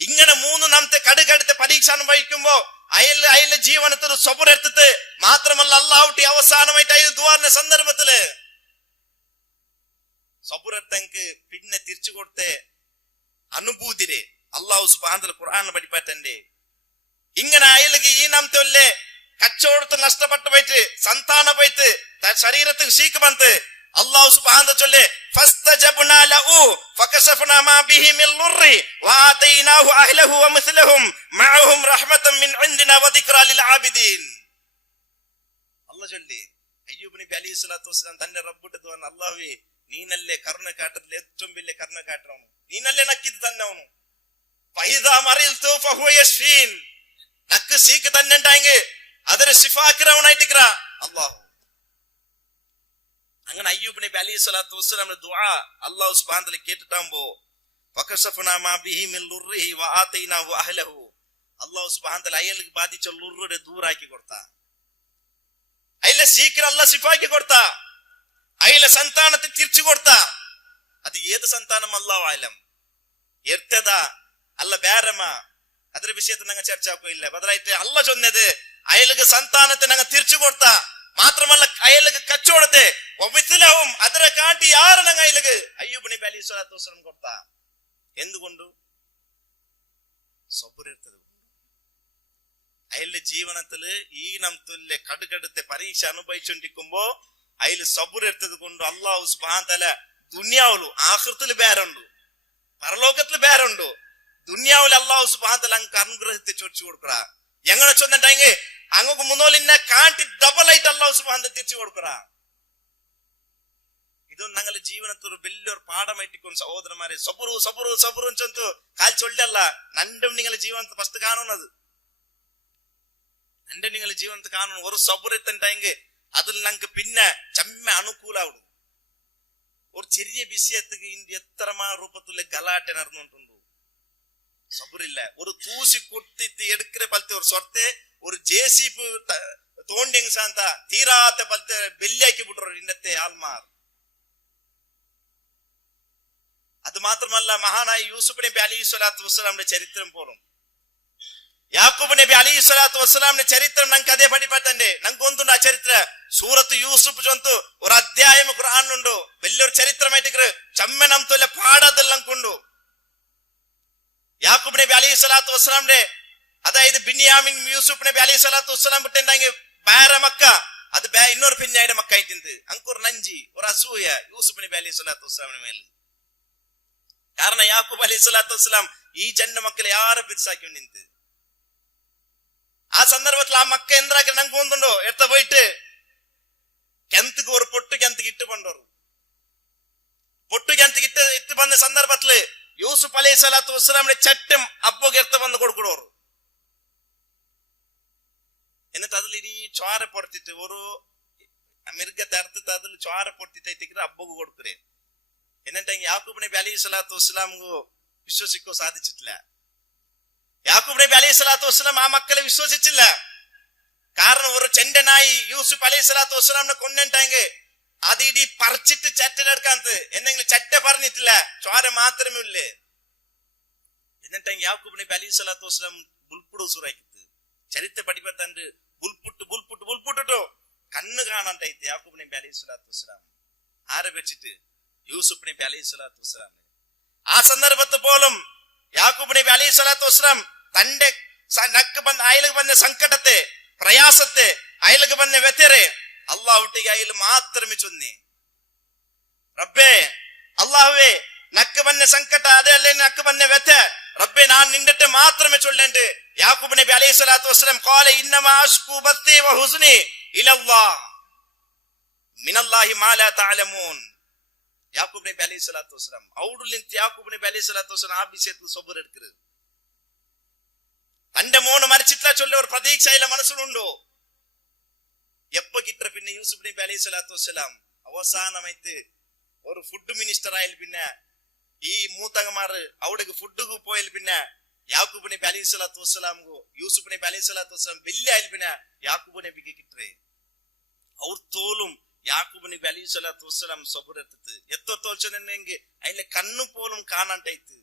ഇങ്ങനെ മൂന്നാമത്തെ കടുകടുത്ത പരീക്ഷ അനുഭവിക്കുമ്പോ അയലെ ജീവനത്തിൽ സബുറെടുത്തിട്ട് മാത്രമല്ല അള്ളാഹുട്ടി അവസാനമായിട്ട് അയൽ ദുആറിന്റെ സന്ദർഭത്തില് സബുറെടുത്തെനിക്ക് പിന്നെ തിരിച്ചു കൊടുത്ത അനുഭൂതിരെ അള്ളാഹു സുബ്ഹാനഹു വ തആല ഖുർആനിൽ പഠിപ്പാറ്റന്റെ. ഇങ്ങനെ അയലുക്ക് ഈ നാമത്തെ കച്ചവടത്ത് നഷ്ടപ്പെട്ടു പോയിട്ട് സന്താന പോയിട്ട് ശരീരത്തിൽ ഷീക്ക് ബന്ത് അല്ലാഹു സുബ്ഹാനഹു വ തആല ഫസ്തജബ്നാ ലഹു ഫകശഫനാ മാ ബിഹി മിൻ ളുർരി വആതൈനാഹു അഹ്ലഹു വമിസ്ലഹും മഅഹും റഹ്മതൻ മിൻ ഇൻദിനാ വദിക്റാ ലിൽ ആബിദീൻ. അല്ലാഹു ചൊല്ലി അയ്യൂബ് നബി അലൈഹി സ്വലാത്തു വസ്സലാം തന്റെ റബ്ബിട്ട് തോന്ന അല്ലാഹുവേ നീനല്ലേ കരുണ കാട്ടത്തിൽ ഏറ്റവും വലിയ കരുണ കാട്ടണം, നീനല്ലേ നക്കിത് തന്നവನು. ഫൈദാ മറിൽതു ഫഹുവ യശ്ഫീൻ. നക്ക് സീക്ക് തന്നെ ഉണ്ടായെങ്കിൽ അതൊരു ശിഫാക്കിറവനായിട്ടിക്കറ അല്ലാഹു. അങ്ങനെ അയ്യൂബ് നബി അലൈഹി സ്വലാത്തു വസ്സലാമിന്റെ ദുആ അല്ലാഹു സുബ്ഹാനഹു വ തആല കേട്ടിട്ടാകുമ്പോ ഫകശഫനാ മാ ബിഹി മിൻ ളുർരിഹി വആതൈനാഹു അഹ്ലഹു. അല്ലാഹു സുബ്ഹാനഹു വ തആല അയൽക്ക് ബാധിച്ച ളുർറുടെ ദൂരാക്കി കൊടുത്ത, അയിലെ സീക്കിര അല്ലാഹു ശിഫാക്കി കൊടുത്ത, അയിലെ സന്താനത്തെ തിരിച്ചു കൊടുത്ത. അത് ഏത് സന്താനം അല്ലാഹു ആലം. എർത്തദാ അല്ല ബേരമ അದ್ರ വിഷയത്തിൽ ഞങ്ങൾ ചർച്ചയാക്കില്ല. ബദലായിട്ട് അല്ല ചൊന്നത് അയലുക്ക് സന്താനത്തെ ഞങ്ങൾ തിരിച്ചു കൊടുത്ത, മാത്രമല്ല അയലുക്ക് കച്ചവടത്തെ ഒബിത്തിലവും അതിനെ കാട്ടി യാറ് ഞങ്ങൾ അയലുക്ക് അയ്യൂബ് നബി അലൈഹി സ്വലാത്തു വസ്സലാം കൊടുത്ത. എന്തുകൊണ്ടു? സബുരെടുത്തത്. അയലിന്റെ ജീവനത്തില് ഈ നംതുല്യ കടുകടുത്തെ പരീക്ഷ അനുഭവിച്ചോണ്ടിരിക്കുമ്പോ അയില് സബുരെടുത്തത് കൊണ്ട് അല്ലാഹു സുബ്ഹാനഹു വ തആല ദുനിയാവിലും ആഖിറത്തിൽ ബേറുണ്ട്, പരലോകത്തിൽ ബേറുണ്ട്. ദുനിയാവിൽ അല്ലാഹു സുബ്ഹാനഹു വ തആല അങ്ങ് അനുഗ്രഹത്തെ ചൊരിച്ചു കൊടുക്കറ. എങ്ങനെ ചൊന്നിട്ടെങ്കിൽ അങ്ങക്ക് മുന്നോലിന്നെ കാട്ടി ഡബിൾ ആയിട്ട് അല്ലാഹു സുബ്ഹാനഹു വ തആല തിരിച്ചു കൊടുക്കറ. ಇದೊಂದು ഞങ്ങളുടെ ജീവനത്തിൽ വലിയൊരു പാഠമായിട്ടിക്കൊണ്ട് സഹോദരന്മാരെ സബുറു സബുറു സബുറു ചൊന്തു കാൽ ചൊല്ലല്ല നണ്ടും നിങ്ങളുടെ ജീവനത്തിൽ ഫസ്റ്റ് കാണുന്നത് നണ്ടും നിങ്ങളുടെ ജീവനത്തിൽ കാണുന്നു ഒരു സബുറെത്തുണ്ടെങ്കിൽ അതിൽ ഞങ്ങൾക്ക് പിന്നെ ചമ്മ അനുകൂലാവും ഒരു ചെറിയ വിഷയത്തിക്ക് എത്രമാ രൂപത്തിലുള്ള ഗലാട്ടെ നടന്നുകൊണ്ടുണ്ടു സബുറില്ല ഒരു തൂസി കുത്തിട്ട് എടുക്കുന്ന പോലത്തെ ഒരു സ്വത്തെ ഒരു ജെസിബി തോണ്ടിങ് സാന്ത തീരാത്ത പോലത്തെ വെള്ളിയാക്കി വിട്ടു ഇന്നത്തെ ആൾമാർ അത് മാത്രമല്ല മഹാനായ യൂസുഫ് നബി അലൈഹി സ്വലാത്തു വസ്സലാമിന്റെ ചരിത്രം പോലും യാക്കൂബ് നബി അലൈഹി സ്വലാത്തു വസ്സലാമിന്റെ ചരിത്രം ഞങ്ങൾക്ക് അതേ പഠിപ്പത്തണ്ടേ ഞങ്ങൾക്ക് ഒന്നുണ്ട് ആ ചരിത്ര സൂറത്ത് യൂസുഫ് ചൊന്തു ഒരു അധ്യായം ഖുർആനിലുണ്ടോ വലിയൊരു ചരിത്രമായിട്ട് ചമ്മനംതുല്ല പാഠതെല്ലാം കൊണ്ടു യാക്കൂബ് നബി അലൈഹി സ്വലാത്തു വസ്സലാമിന്റെ അതായത് ബിന്യാമിൻ യൂസുഫ് നബി അലൈഹി സ്വലാത്തു വസ്സലാം വിട്ടുണ്ടെങ്കിൽ വേറെ മക്ക അത് ഇന്നൊരു പിന്നായുടെ മക്ക ആയിട്ടുണ്ട് അങ്കൊരു നഞ്ചി ഒരു അസൂയ യൂസുഫ് നബി അലൈഹി സ്വലാത്തു വസ്സലാമിന് മേൽ കാരണം യാക്കൂബ് അലൈഹി സ്വലാത്തു വസ്സലാം ഈ ജന്ന മക്കളെ യാരെ പിരിച്ചാക്കി നിന്ത് ആ സന്ദർഭത്തിൽ ആ മക്ക എന്താക്കി ഞങ്ങൾക്ക് തോന്നുന്നുണ്ടോ എടുത്ത പോയിട്ട് കെന്തക്ക് ഒരു പൊട്ട് കെന്തക്ക് ഇട്ട് പണ്ടോರು പൊട്ട് കെന്തക്ക് ഇട്ട് ಬಂದ സന്ദർഭത്തില് യൂസുഫ് അലൈഹി സ്വലാത്തു വസ്സലാമിന്റെ ചട്ടം അബ്ബോക്ക് എടുത്ത് വന്ന് കൊടുക്കണോರು എന്നിട്ട് അതിൽ ഇരി ചോര പൊടുത്തിട്ട് ഒരു മിർഗത്തെ അറുത്തിട്ട് അതിൽ ചോര പൊടുത്തിട്ട് അബ്ബോക്ക് കൊടുക്കരേ എന്നിട്ടെങ്കിൽ യാക്കൂബ് നബി അലൈഹി സ്വലാത്തു വസ്സലാമു വിശ്വസിക്കോ സാധിച്ചിട്ടില്ല യാക്കൂബ് നബി അലൈഹി സ്വലാത്തു വസ്സലാം ആ മക്കളെ വിശ്വസിച്ചില്ല കാരണം ഒരു ചെണ്ടനായി യൂസുഫ് അലൈഹി സ്വലാത്തു വസ്സലാമിനെ കൊന്നിട്ടെങ്കിൽ അത് ഇടി പറിച്ചിട്ട് ചറ്റെടുക്കാത്ത എന്തെങ്കിലും ചറ്റ പറഞ്ഞിട്ടില്ല ചോര മാത്രമേ ഉള്ളേ എന്നിട്ടെങ്കിൽ യാക്കൂബ് നബി അലൈഹി സ്വലാത്തു വസ്സലാം ബുൽപ്പുടു സൂറാക്കിത്ത് ചരിത്ര പഠിപ്പത്തണ്ട് ബുൽപ്പുട്ടിട്ടോ കണ്ണ് കാണാണ്ടായിട്ട് യാക്കൂബ് നബി അലൈഹി സ്വലാത്തു വസ്സലാം ആരെ വെച്ചിട്ട് യൂസുഫ് നബി അലൈഹി സ്വലാത്തു വസ്സലാം ആ സന്ദർഭത്തിൽ പോലും യാക്കൂബ് നബി അലൈഹി സ്വലാത്തു വസ്സലാം തന്റെ അയലേക്ക് വന്ന സങ്കടത്തെ പ്രയാസത്തെ അയലേക്ക് വന്ന വ്യത്യരെ അള്ളാഹുട്ടിക്ക് അയൽ മാത്രമേ ചൊന്നി റബ്ബേ അള്ളാഹുവേ നക്ക് വന്ന സങ്കട അതേ അല്ലേ നക്ക് വന്ന വ്യത്യ റബ്ബേ ഞാൻ നിന്നിട്ട് മാത്രമേ ചൊല്ലേണ്ട് യാക്കൂബ് നബി അലൈഹി സ്വലാത്തു വസ്സലാം ഖാല ഇന്നമാ അശ്കൂ ബത്തി വഹുസ്നി ഇലല്ലാഹ് മിനല്ലാഹി മാ ലാ തഅലമൂൻ യാക്കൂബ് നബി അലൈഹി സ്വലാത്തു വസ്സലാം ഔടുലിൻ യാക്കൂബ് നബി അലൈഹി സ്വലാത്തു വസ്സലാം ആ വിഷയത്തിൽ സബർ എടുക്കരുത് തന്റെ മോന് മരിച്ചിട്ടില്ല ചൊല്ല ഒരു പ്രതീക്ഷയിലെ മനസ്സിലുണ്ടോ എപ്പോ കിട്ട പിന്നെ യൂസുഫ് നബി അലൈഹി സ്വലാത്തു വസ്സലാം അവസാനമായിട്ട് ഒരു ഫുഡ് മിനിസ്റ്റർ ആയാൽ പിന്നെ ഈ മൂത്തങ്ങമാർ അവിടേക്ക് ഫുഡ് പോയാൽ പിന്നെ യാക്കൂബ് നബി അലൈഹി സ്വലാത്തു വസ്സലാമു യൂസുഫ് നബി അലൈഹി സ്വലാത്തു വസ്സലാം വലിയ ആയാൽ പിന്നെ യാക്കൂബ് നബിക്ക് കിട്ടേ അവർ തോലും യാക്കൂബ് നബി അലൈഹി സ്വലാത്തു വസ്സലാം സബർ എടുത്തത് എത്ര തോൽച്ചെന്നെങ്കിൽ അതിലെ കണ്ണു പോലും കാണാണ്ടായിട്ട്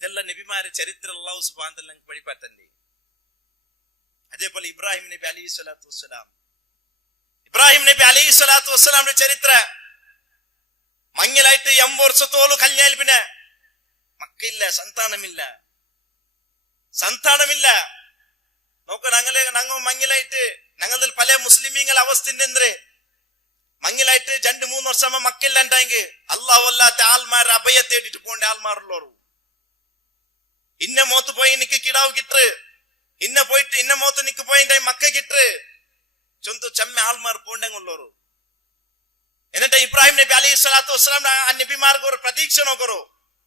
ഇതെല്ലാം നബിമാരെ ചരിത്രം അല്ലാഹു സുബ്ഹാനഹു വ തആല പഠിപ്പത്തണ്ടേ അതേപോലെ ഇബ്രാഹിം നബി അലൈഹി സ്വലാത്തു വസ്സലാം ഇബ്രാഹിം നബി അലൈഹി സ്വലാത്തു വസ്സലാമിന്റെ ചരിത്ര മങ്ങിലായിട്ട് 80 വർഷത്തോളം കല്യാണം പിന്നെ മക്കളില്ല സന്താനമില്ല നോക്ക ഞങ്ങൾ മങ്ങിലായിട്ട് ഞങ്ങളിൽ പല മുസ്ലിമീങ്ങൾ അവസ്ഥ ഉണ്ടെന്നേ മങ്ങിലായിട്ട് 2-3 വർഷം മക്കളില്ല ഉണ്ടായെങ്കിൽ അള്ളാഹു അല്ലാത്ത ആൾമാരെ അഭയ തേടിട്ട് പോണ്ട ആൾമാരുള്ളവർ ഇന്ന മോത്ത് പോയി നിക്ക് കിടാവ് കിട്ട് ഇന്ന പോയിട്ട് ഇന്ന മോത്ത് നിക്ക് പോയിന്റെ മക്ക കിട്ട് ചൊന്തു ചമ്മ ആൾമാർ പോണ്ടെങ്കുള്ളവർ എന്നിട്ട് ഇബ്രാഹിം നബി അലൈഹി സ്വലാത്തു വസ്സലാം ആ നബിമാർക്ക് ഒരു പ്രതീക്ഷ നോക്കറോ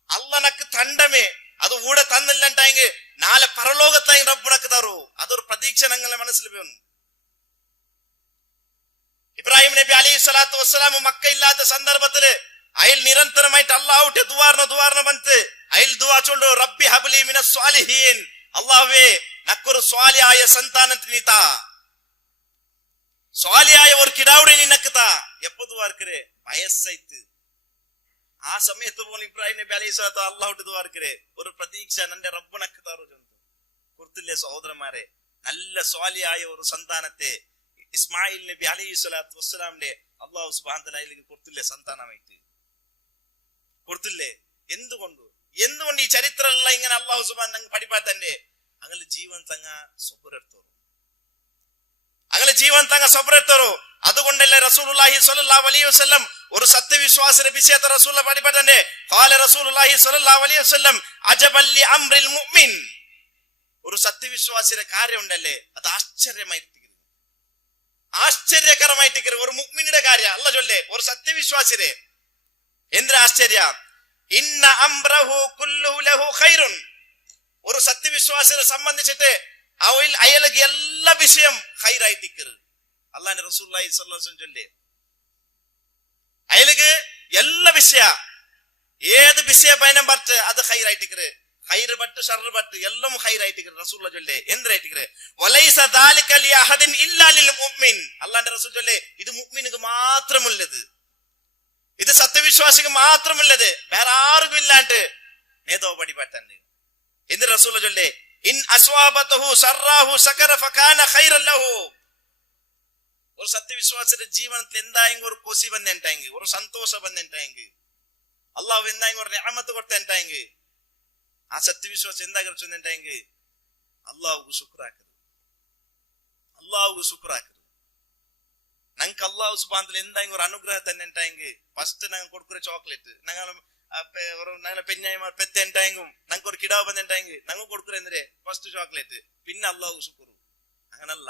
അല്ല നക്ക് തണ്ടമേ അത് ഊടെ തന്നില്ലണ്ടായെങ്കിൽ നാളെ പരലോകത്തായി റബ്ബ് നക്ക് തറൂ അതൊരു പ്രതീക്ഷ ഞങ്ങളെ മനസ്സിൽ വേണം ഇബ്രാഹിം നബി അലൈഹി സ്വലാത്തു വസ്സലാം മക്ക ഇല്ലാത്ത സന്ദർഭത്തില് അയൽ നിരന്തരമായിട്ട് അള്ളാഹുട്ടെ ദുവാർന്ന ബന്ത് അയൽ ദുവാ ചൊല്ലു റബ്ബി ഹബ്ലി മിനസ് സ്വാലിഹീൻ അല്ലാഹുവേ നക്കൊരു സ്വാലിഹായ സന്താനത്തിനെ താ സ്വാലിഹായ ഒരു കിടാവുടെ നിനക്ക് താ എപ്പോ ദുവാ ഇർക്കറേ വയസ്സായിട്ട് ആ സമയത്ത് പോലും ഇബ്രാഹിം നബി അലൈഹി സ്വലാത്തു അള്ളാഹുട്ടെ ദുവാ ഇർക്കറേ ഒരു പ്രതീക്ഷ നന്റെ റബ്ബ് നക്ക് താറു കൊടുത്തില്ലേ സഹോദരന്മാരെ നല്ല സ്വാലിഹായ ഒരു സന്താനത്തെ ഇസ്മായിൽ നബി അലൈഹി സ്വലാത്തു വസ്സലാമിന്റെ അള്ളാഹു സുബ്ഹാനഹു വ തആല കൊടുത്തില്ലേ സന്താനമായിട്ട് കൊടുത്തില്ലേ എന്തുകൊണ്ട് ഈ ചരിത്രമുള്ള ഇങ്ങനെ അള്ളാഹു സുബ്ഹാനഹു പഠിപ്പാത്തന്റെ അങ്ങനെ ജീവൻ തങ്ങ സബറെടുത്തോರು അതുകൊണ്ടല്ലേ റസൂലുള്ളാഹി സ്വല്ലല്ലാഹു അലൈഹി വസല്ലം ഒരു സത്യവിശ്വാസിയുടെ വിഷയത്തെ റസൂൽ പഠിപ്പാത്തന്റെ ഖാല റസൂലുള്ളാഹി സ്വല്ലല്ലാഹു അലൈഹി വസല്ലം അജബൽ ലി അംറിൽ മുഅ്മിൻ ഒരു സത്യവിശ്വാസിയുടെ കാര്യം ഉണ്ടല്ലേ അത് ആശ്ചര്യകരമായിട്ട് ഒരു മുഅ്മിനിയുടെ കാര്യം ಕಾರ್ಯ ಅಲ್ಲ ಜೊಲ್ಲೆ ಒಂದು ಸತ್ಯವಿಶ್ವಾಸಿರೇ ಎಂದ್ರೆ ಆಶ್ಚರ್ಯ. ಇನ್ನ ಅಮ್ರಹು ಕುಲ್ಲುಹು ಲಹು ಖೈರುನ್. ഒരു സത്യവിശ്വാസിനെ സംബന്ധിച്ചിട്ട് അയാൾക്ക് എല്ലാ വിഷയം ഹൈറായിട്ടിക്കരുത്. അല്ലാഹുവിന്റെ റസൂലുള്ളാഹി സ്വല്ലല്ലാഹു അലൈഹി വസല്ലം ചൊല്ലി അയാൾക്ക് എല്ലാ വിഷയ ഏത് വിഷയ പയനം പറ്റ് അത് ഹൈറായിട്ടിക്കരുത്. ഹൈറ് പറ്റ് ഷർറ് പറ്റ് എല്ലാം ഹൈറായിട്ടിക്കരുത്. റസൂലുള്ളാഹി ചൊല്ലി എന്തിനായിട്ടിക്കരുത്? വലൈസ ദാലിക ലി അഹദിൻ ഇല്ലാ ലിൽ മുഅ്മിൻ. അല്ലാഹുവിന്റെ റസൂൽ ചൊല്ലി ഇത് മുഅ്മിനുക്ക് മാത്രമുള്ളത്, ഇത് സത്യവിശ്വാസിക്ക് മാത്രമുള്ളത്, വേറെ ആർക്കും ഇല്ലാണ്ട് ഏതോ പടിപറ്റണ്ട് എന്ന് റസൂൽ ചൊല്ലി. ഇൻ അസ്വാബതഹു സറഹു സകര ഫകാന ഖൈറൻ ലഹു. ഒരു സത്യവിശ്വാസിയുടെ ജീവനത്തിൽ എന്തായെങ്കിൽ ഒരു കൊസി വന്നിട്ടായെങ്കിൽ, ഒരു സന്തോഷം വന്നിട്ടായെങ്കിൽ, അള്ളാഹു എന്തായെങ്കിൽ ഒരു നിഅമത്ത് കൊടുത്തിട്ടായെങ്കിൽ, ആ സത്യവിശ്വാസം എന്താ കുറച്ചുണ്ടായെങ്കിൽ അള്ളാഹുക്ക് ശുക്രാക്കരുത്, അള്ളാഹുക്ക് ശുക്രാക്കരുത്. ഞങ്ങൾക്ക് അള്ളാഹു സുബ്ഹാനഹു എന്തായെങ്കിൽ ഒരു അനുഗ്രഹം തന്നെ ഉണ്ടായെങ്കിൽ ഫസ്റ്റ് ഞങ്ങൾ കൊടുക്കുന്ന ചോക്ലേറ്റ്, ഞങ്ങളെ പെഞ്ഞായ്മാർ പെത്തുണ്ടായെങ്കിൽ ഞങ്ങൾക്ക് ഒരു കിടാവ് വന്നിട്ടുണ്ടെങ്കിൽ ഞങ്ങൾ കൊടുക്കുന്ന എന്തിരെ ഫസ്റ്റ് ചോക്ലേറ്റ്, പിന്നെ അള്ളാഹു ശുക്രു. അങ്ങനല്ല.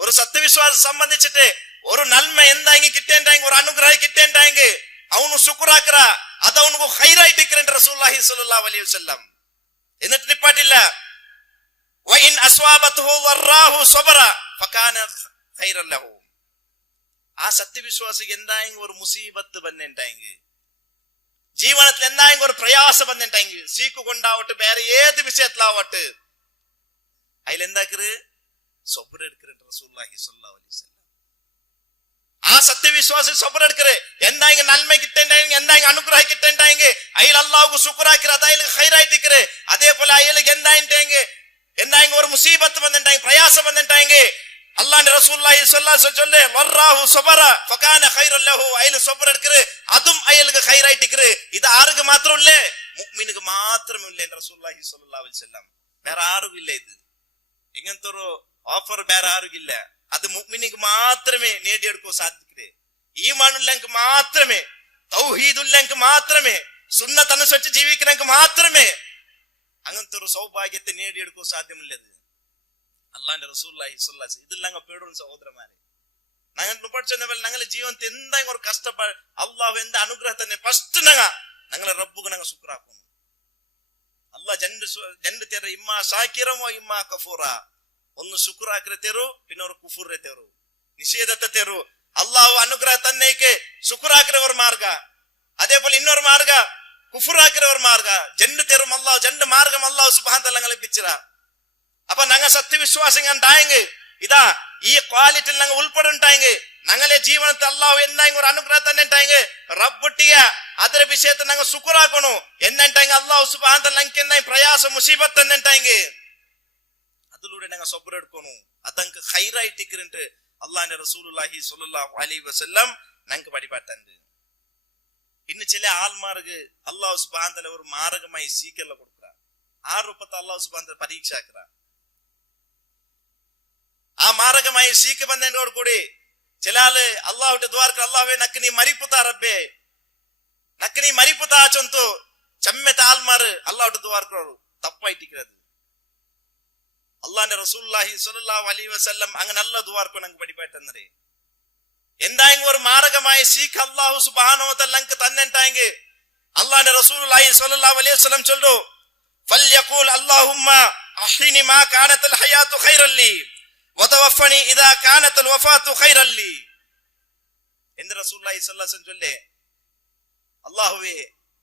ഒരു സത്യവിശ്വാസം സംബന്ധിച്ചിട്ട് ഒരു നന്മ എന്തായെങ്കിൽ കിട്ടേണ്ടായെങ്കിൽ, ഒരു അനുഗ്രഹം കിട്ടേണ്ടായെങ്കിൽ അവನು ശുക്രാക്കറ, അത് അവനക്ക് ഹൈറായിട്ടിക്കറേണ്ട റസൂലുള്ളാഹി സ്വല്ലല്ലാഹു അലൈഹി വസല്ലം. എന്നിട്ട് നിപ്പാട്ടില്ല. വഇൻ അസ്വാബതഹു വറാഹു സബറ ഫകാന ഖൈറൻ ലഹു. ആ സത്യവിശ്വാസിക്ക് എന്തായെങ്കിൽ ഒരു മുസീബത്ത് വന്നിട്ടുണ്ടെങ്കിൽ, ജീവനത്തിൽ എന്തായെങ്കിൽ ഒരു പ്രയാസം വന്നിട്ടുണ്ടെങ്കിൽ, സീക്ക് കൊണ്ടാവട്ടെ വേറെ ഏത് വിഷയത്തിലാവട്ടെ, അതിലെന്താക്കരുത്? സബർ എടുക്കരുത് റസൂലുള്ളാഹി സ്വല്ലല്ലാഹു അലൈഹി വസല്ലം. ആ സത്യവിശ്വാസി സബർ എടുക്കരുത്. എന്തായെങ്കിൽ നന്മ കിട്ടേണ്ടെങ്കിൽ, എന്തായെങ്കിൽ അനുഗ്രഹം കിട്ടേണ്ടെങ്കിൽ അതിൽ അള്ളാഹുക്ക് ശുക്രാക്കരുത്, അത് അതിൽ ഹൈറായിട്ടിക്കരുത്. അതേപോലെ അയാൾക്ക് എന്തായെങ്കിൽ ഒരു മുസീബത്ത് വന്നിട്ടുണ്ടെങ്കിൽ, പ്രയാസം വന്നിട്ടുണ്ടെങ്കിൽ അല്ലാഹുവിന്റെ റസൂലുള്ളാഹി സ്വല്ലല്ലാഹു അലൈഹി വസല്ലം ചൊല്ലെ വറാഹു സബറ ഫകാന ഖൈറൻ ലഹു. അതിൽ സബർ എടുക്കരുത്, അതും അയാൾക്ക് ഹൈറായിട്ടിക്കരുത്. ഇത് ആർക്ക് മാത്രമല്ലേ? മുഅ്മിനുക്ക് മാത്രമല്ലേ റസൂലുള്ളാഹി സ്വല്ലല്ലാഹു അലൈഹി വസല്ലം. വേറെ ആർക്കും ഇല്ല. ഇത് ഇങ്ങനത്തെ ഒരു ഓഫർ വേറെ ആർക്കും ഇല്ല. അത് മുഅ്മിനുക്ക് മാത്രമേ നേടിയെടുക്കാൻ സാധിക്കൂ. ഈമാനുള്ളവർക്ക് മാത്രമേ, തൗഹീദുള്ളവർക്ക് മാത്രമേ, സുന്നത്ത് അനുസരിച്ച് ജീവിക്കുന്നവർക്ക് മാത്രമേ അങ്ങനത്തെ ഒരു സൗഭാഗ്യത്തെ നേടിയെടുക്കാൻ സാധ്യമുള്ളത്. അല്ലാഹുവിന്റെ റസൂലുള്ളാഹി സ്വല്ലല്ലാഹു അലൈഹി വസല്ലം ഇതെല്ലാം പേടുന്ന സഹോദരന്മാരെ, ഞങ്ങൾ പഠിച്ചെന്ന പോലെ ഞങ്ങളുടെ ജീവിതത്തിൽ എന്തെങ്കിലും ഒരു കഷ്ടപ്പാട് അള്ളാഹു എന്ത് അനുഗ്രഹം തന്നെ ഫസ്റ്റ് ഞങ്ങളെ റബ്ബുക്ക് ഞങ്ങൾ ശുക്രാക്കും. അള്ളാഹ് രണ്ട് തെരു, ഇമ്മാ ഷാക്കിറമോ ഇമ്മാ കഫൂറ. ഒന്ന് ശുക്രാക്കിറെ തെരു, പിന്നെ ഒരു കുഫൂറെ തെരു, നിഷേധത്തെ തെരു. അള്ളാഹു അനുഗ്രഹ തന്നേക്ക് ശുക്രാക്കിറെ ഒരു മാർഗ, അതേപോലെ ಇನ್ನೊരു മാർഗ കുഫൂറാക്കിറെ ഒരു മാർഗ. രണ്ട് തെരും അള്ളാഹു, രണ്ട് മാർഗം അള്ളാഹു സുബ്ഹാനഹു വ തആല കളിപ്പിച്ചിര. അപ്പൊ ഞങ്ങൾ സത്യവിശ്വാസം ഉണ്ടായെങ്കിൽ, ഇതാ ഈ ക്വാളിറ്റിയിൽ ഞങ്ങൾ ഉൾപ്പെടുണ്ടായെങ്കിൽ, ഞങ്ങളെ ജീവനത്തിൽ അള്ളാഹു എന്തായെങ്കിൽ ഒരു അനുഗ്രഹം തന്നെ ഉണ്ടായെങ്കിൽ റബ്ബുട്ടിയ ಅದರ ವಿಷಯத்தை ഞങ്ങൾ ശുക്രാക്കണം. എന്നുണ്ടെങ്കിൽ അള്ളാഹു സുബ്ഹാനഹു വ തആല ഞങ്ങൾക്ക് എന്തായി പ്രയാസം മുസീബത്ത് തന്നെ ഉണ്ടായെങ്കിൽ അതിലൂടെ ഞങ്ങൾ സബ്ർ എടുക്കണം. അതങ്ങൾക്ക് ഹൈറായിട്ടിക്കറുണ്ട് അള്ളാഹുവിന്റെ റസൂലുള്ളാഹി സ്വല്ലല്ലാഹു അലൈഹി വസല്ലം ഞങ്ങൾക്ക് പഠിപ്പാട്ടുണ്ട്. ഇന്ന് ചില ആൾമാർക്ക് അള്ളാഹു സുബ്ഹാനഹു വ തആല ഒരു മാർഗമായി സീക്കെല്ലാം കൊടുക്കുക. ആ രൂപത്തിൽ അള്ളാഹു സുബ്ഹാനഹു വ തആല പരീക്ഷ ആക്കുക. ആ മാർഗമായി സീക്ക് ಬಂದೋಡ್ കൂടി ചില ആള് അള്ളാഹുവിന്റെ ദ്വാരക്ക് അള്ളാഹുവേ നക്ക് നീ മരിപ്പുത്താ റബ്ബേ, നക്ക് നീ മരിപ്പുത്താ ചൊಂತು ചമ്മെത്ത ആൾമാർ അള്ളാഹുവിന്റെ ദ്വാരക്കോട് തപ്പായിട്ടിരിക്കുന്നത്. അള്ളാഹുവിന്റെ റസൂലുള്ളാഹി സ്വല്ലല്ലാഹു അലൈഹി വസല്ലം അങ്ങനെ അല്ല ദ്വാരക്കോ ഞങ്ങൾക്ക് പഠിപ്പായിട്ടെന്നേ. എന്തായെങ്കിൽ ഒരു മാർഗമായി സീക്ക് അള്ളാഹു സുബ്ഹാനഹു വ തആല ഞങ്ങൾക്ക് തന്നിട്ടായെങ്കിൽ അള്ളാഹുവിന്റെ റസൂലുള്ളാഹി സ്വല്ലല്ലാഹു അലൈഹി വസല്ലം ചൊല്ലു ഫൽയഖൂൽ അല്ലാഹുമ്മ അഹ്യിനി മാ കാനത്തുൽ ഹയാതു ഖൈറൻ ലി വതവഫനി ഇദാ കാനത്തുൽ വഫാതു ഖൈറൻ ലി എന്ന് റസൂലുള്ളാഹി സ്വല്ലല്ലാഹു അലൈഹി വസല്ലം ചൊല്ലെ. അല്ലാഹുവേ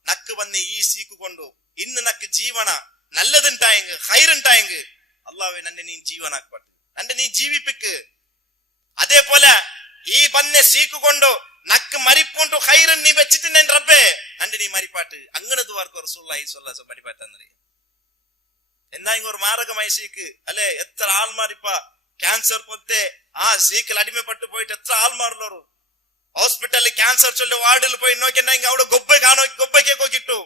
നക്ക് വന്ന് ഈ സീക്ക് കൊണ്ടു ഇന്ന് നക്ക് ജീവന നല്ലതുണ്ടായെങ്കിൽ ഖൈറുണ്ടായെങ്കിൽ അല്ലാഹുവേ നന്നെ നീ ജീവനാക്കപ്പെട്ടു, നന്നെ നീ ജീവിപ്പിക്ക്. അതേപോലെ ഈ വന്നെ സീക്ക് കൊണ്ടു നക്ക് മരിപ്പുണ്ടു ഖൈറൻ നീ വെച്ചിട്ടുണ്ടെ റബ്ബേ നന്നെ നീ മരിപ്പാട്ട്. അങ്ങനെ ദുആർക്ക് റസൂലുള്ളാഹി സ്വല്ലല്ലാഹു അലൈഹി വസല്ലം പഠിപ്പാട്ടെന്നറിയാം. എന്തായെങ്കിൽ ഒരു മാർഗമായി സീക്ക് അല്ലെ. എത്ര ആൾമാരിപ്പ ക്യാൻസർ പോലത്തെ ആ സീക്കിൽ അടിമപ്പെട്ടു പോയിട്ട് എത്ര ആൾമാരുള്ളവർ ഹോസ്പിറ്റലിൽ ക്യാൻസർ ചൊല്ലി വാർഡിൽ പോയി നോക്കിണ്ടെങ്കിൽ അവിടെ ഗൊಬ್ಬയ്ക്ക് ಹೋಗಿಟ್ಟು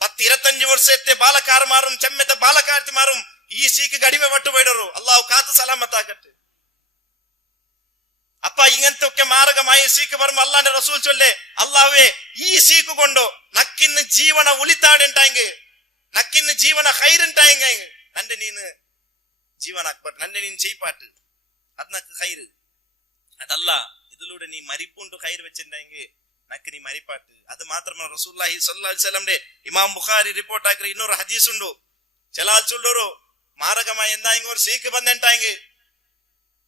10-25 ವರ್ಷത്തെ ಬಾಲಕಾರಮಾരും ചെമ്മത്തെ ബാലക്കാരത്തിമാരും ഈ സീക്ക് അടിമപ്പെട്ടു പോയിടರು. അള്ളാഹു കാത്തു സലാമത്താക്കട്ടെ. അപ്പ ഇങ്ങനത്തെ ഒക്കെ മാർഗമായി സീക്ക് വരുമ്പോ അള്ളാന്റെ റസൂൽ ചൊല്ലെ അള്ളാഹുവേ ഈ സീക്ക് കൊണ്ടോ നക്കിന്ന് ജീവന ഉಳಿತಾಡುಂಟಾയെങ്കിൽ, നക്കിന്ന് ജീവന ഖൈറുಂಟಾയെങ്കിൽ നന്റെ നീന് ജീവനാക്കപ്പെട്ടു, നന്റെ നീನ್ ചെയ്പാട്ട് അത് നക്ക് ഖൈറ്. അതല്ല ഇതിൽ അതിലൂടെ നീ മരിപ്പുണ്ട് കയർ വെച്ചിട്ടുണ്ടെങ്കിൽ നക്ക് നീ മരിപ്പാട്ട്. അത് മാത്രമല്ല റസൂലുള്ളാഹി സ്വല്ലല്ലാഹു അലൈഹി വസല്ലം ഇമാം ബുഖാരി റിപ്പോർട്ട് ആക്കി ಇನ್ನೊಂದು ഹദീസ് ഉണ്ട്. ചില ആൾ ചൊല്ലൂರು മാരകമായ എന്തായെങ്കിൽ ഒരു സീക്ക് ಬಂದೆಂಟಾയെങ്കിൽ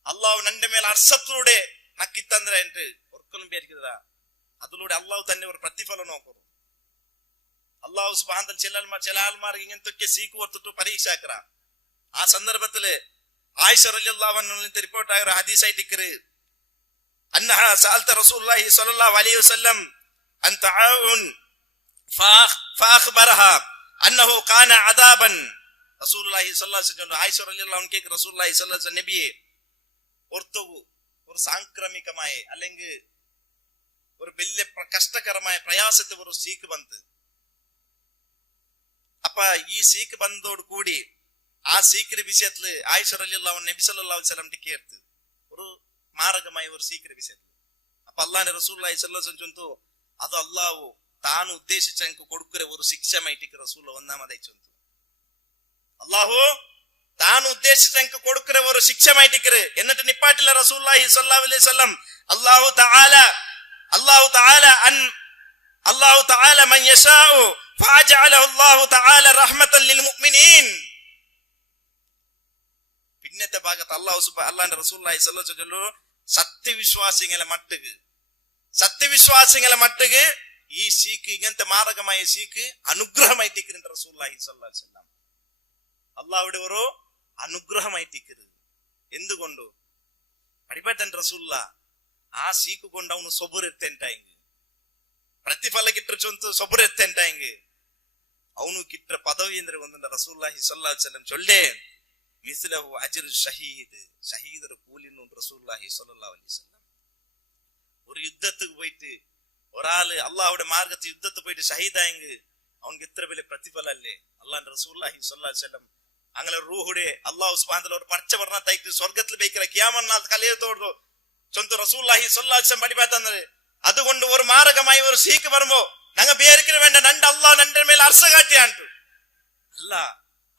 അള്ളാഹു നന്റെ മേൽ അർസത്തിലൂടെ നക്കിത്തಂದ್ರೆ என்று ഒരിക്കലും പേരിക്കുന്നതാ. അതിലൂടെ അള്ളാഹു തന്നെ ഒരു പ്രതിഫലം നോക്കും. അള്ളാഹു സുബ്ഹാനഹു വ തആല ചില ആൾമാർക്ക് ഇങ്ങനത്തെ സീക്ക് കൊടുത്തിട്ട് പരീക്ഷ ആക്കറ. ആ സന്ദർഭത്തില് ആയിഷ റളിയല്ലാഹു അൻഹ റിപ്പോർട്ട് ആയ ഒരു ഹദീസ് ആയിട്ടിക്കറ് അന്നഹ സഅൽത റസൂലുള്ളാഹി സ്വല്ലല്ലാഹു അലൈഹി വസല്ലം അൻ തആഉൻ ഫഅഖ്ബറഹ അന്നഹു കാന അദാബൻ. റസൂലുള്ളാഹി സ്വല്ലല്ലാഹു അലൈഹി വസല്ലം ആയിഷ റളിയല്ലാഹു അൻഹയ്ക്ക് റസൂലുള്ളാഹി സ്വല്ലല്ലാഹു അലൈഹി വസല്ലം നബിയെ ഒരു സാംക്രമികമായ അല്ലെങ്കിൽ ഒരു വലിയ കഷ്ടകരമായ പ്രയാസത്തെ ഒരു സീക്ക് ബന്ത്. അപ്പ ഈ സീക്ക് ബന്ധോട് കൂടി ആ സീക്കിന്റെ വിഷയത്തില് ആയിഷ റളിയല്ലാഹു അൻഹ നബി സല്ലല്ലാഹു അലൈഹി വസല്ലം ടിക്കേർത്ത് ഒരു മാരകമായ ഒരു സീക്കിന്റെ വിഷയത്തിൽ. അപ്പൊ അള്ളാഹുവിന്റെ റസൂലുള്ളാഹി സ്വല്ലല്ലാഹു അലൈഹി വസല്ലം ചൊന്തു അത് അള്ളാഹു താൻ ഉദ്ദേശിച്ച എനിക്ക് കൊടുക്കുന്ന ഒരു ശിക്ഷമായിട്ട് റസൂൽ ഒന്നാമതായി ചൊന്തു. അള്ളാഹു താൻ ഉദ്ദേശിച്ച എനിക്ക് കൊടുക്കുന്ന ഒരു ശിക്ഷമായിട്ട് എന്നിട്ട് നിപ്പാട്ടില്ല റസൂലുള്ളാഹി സ്വല്ലല്ലാഹു അലൈഹി വസല്ലം അല്ലാഹു തആല മൻ യശാഉ ഫഅജഅലഹു അല്ലാഹു തആല റഹ്മതൻ ലിൽ മുഅ്മിനീൻ. പിന്നത്തെ ഭാഗത്ത് അല്ലാഹുവിന്റെ റസൂലുള്ളാഹി സ്വല്ലല്ലാഹു അലൈഹി വസല്ലം സത്യവിശ്വാസികളെ മട്ടുക്ക് ഈ സീക്ക് ഇങ്ങനത്തെ മാരകമായ സീക്ക് അനുഗ്രഹമായിട്ടിരിക്കുന്നുണ്ട് റസൂലുള്ളാഹി സ്വല്ലല്ലാഹു അലൈഹി വസല്ലം. അള്ളാഹുവിടെ ഒരു അനുഗ്രഹമായിട്ടിരിക്കരുത്. എന്തുകൊണ്ടു അടിപട്ടൻ റസൂല്ല ആ സീക്ക് കൊണ്ട് ಅವನು ಸೊಬುರೆತ್ತೆಂಟಾయింಗ್ ಪ್ರತಿಫಲ ಕಿಟ್ರ ಚೊಂತು ಸೊಬುರೆತ್ತೆಂಟಾಯಿಂಗ್ ಅವನು ಕಿಟ್ರ ಪದವಿ ಅಂದ್ರೆ ಒಂದೊಂದು ರಸೂಲುಲ್ಲಾಹಿ ಸ್ವಲ್ಲಲ್ಲಾಹು ಅಲೈಹಿ ವಸಲ್ಲಂ ಚೊಲ್ಲೆ മിസ്ലഹു അജ്ർ ഷഹീദ് ഷഹീദുടെ കൂലിന്നും റസൂലുള്ളാഹി സ്വല്ലല്ലാഹു അലൈഹി വസല്ലം. ഒരു യുദ്ധத்துக்கு പോയിട്ട് ഒരാള് അള്ളാഹുടെ മാർഗത്തിൽ യുദ്ധത്തിൽ പോയിട്ട് ഷഹീദായെങ്കിൽ അവനക്ക് ഇത്ര വലിയ പ്രതിഫലം അല്ലേ? അള്ളാഹുന്റെ റസൂലുള്ളാഹി സ്വല്ലല്ലാഹു അലൈഹി വസല്ലം അങ്ങനെ റൂഹുടെ അള്ളാഹു സുബ്ഹാനഹു വ തആല ഒരു പച്ച വർണ്ണത്തായിട്ട് സ്വർഗ്ഗത്തിൽ ബൈക്കറ കിയാമത്ത് നാൾ കലയത്തോടോ ചൊന്തു റസൂലുള്ളാഹി സ്വല്ലല്ലാഹു അലൈഹി വസല്ലം പഠിപ്പാത്തന്നത്. അതുകൊണ്ട് ഒരു മാരകമായ ഒരു സീക്ക് വരുമ്പോ ഞങ്ങ പേരിക്കിന് വേണ്ട നണ്ട് അള്ളാഹു നന്റെ മേൽ അർസ കാട്ടിയാണ്ടു അല്ല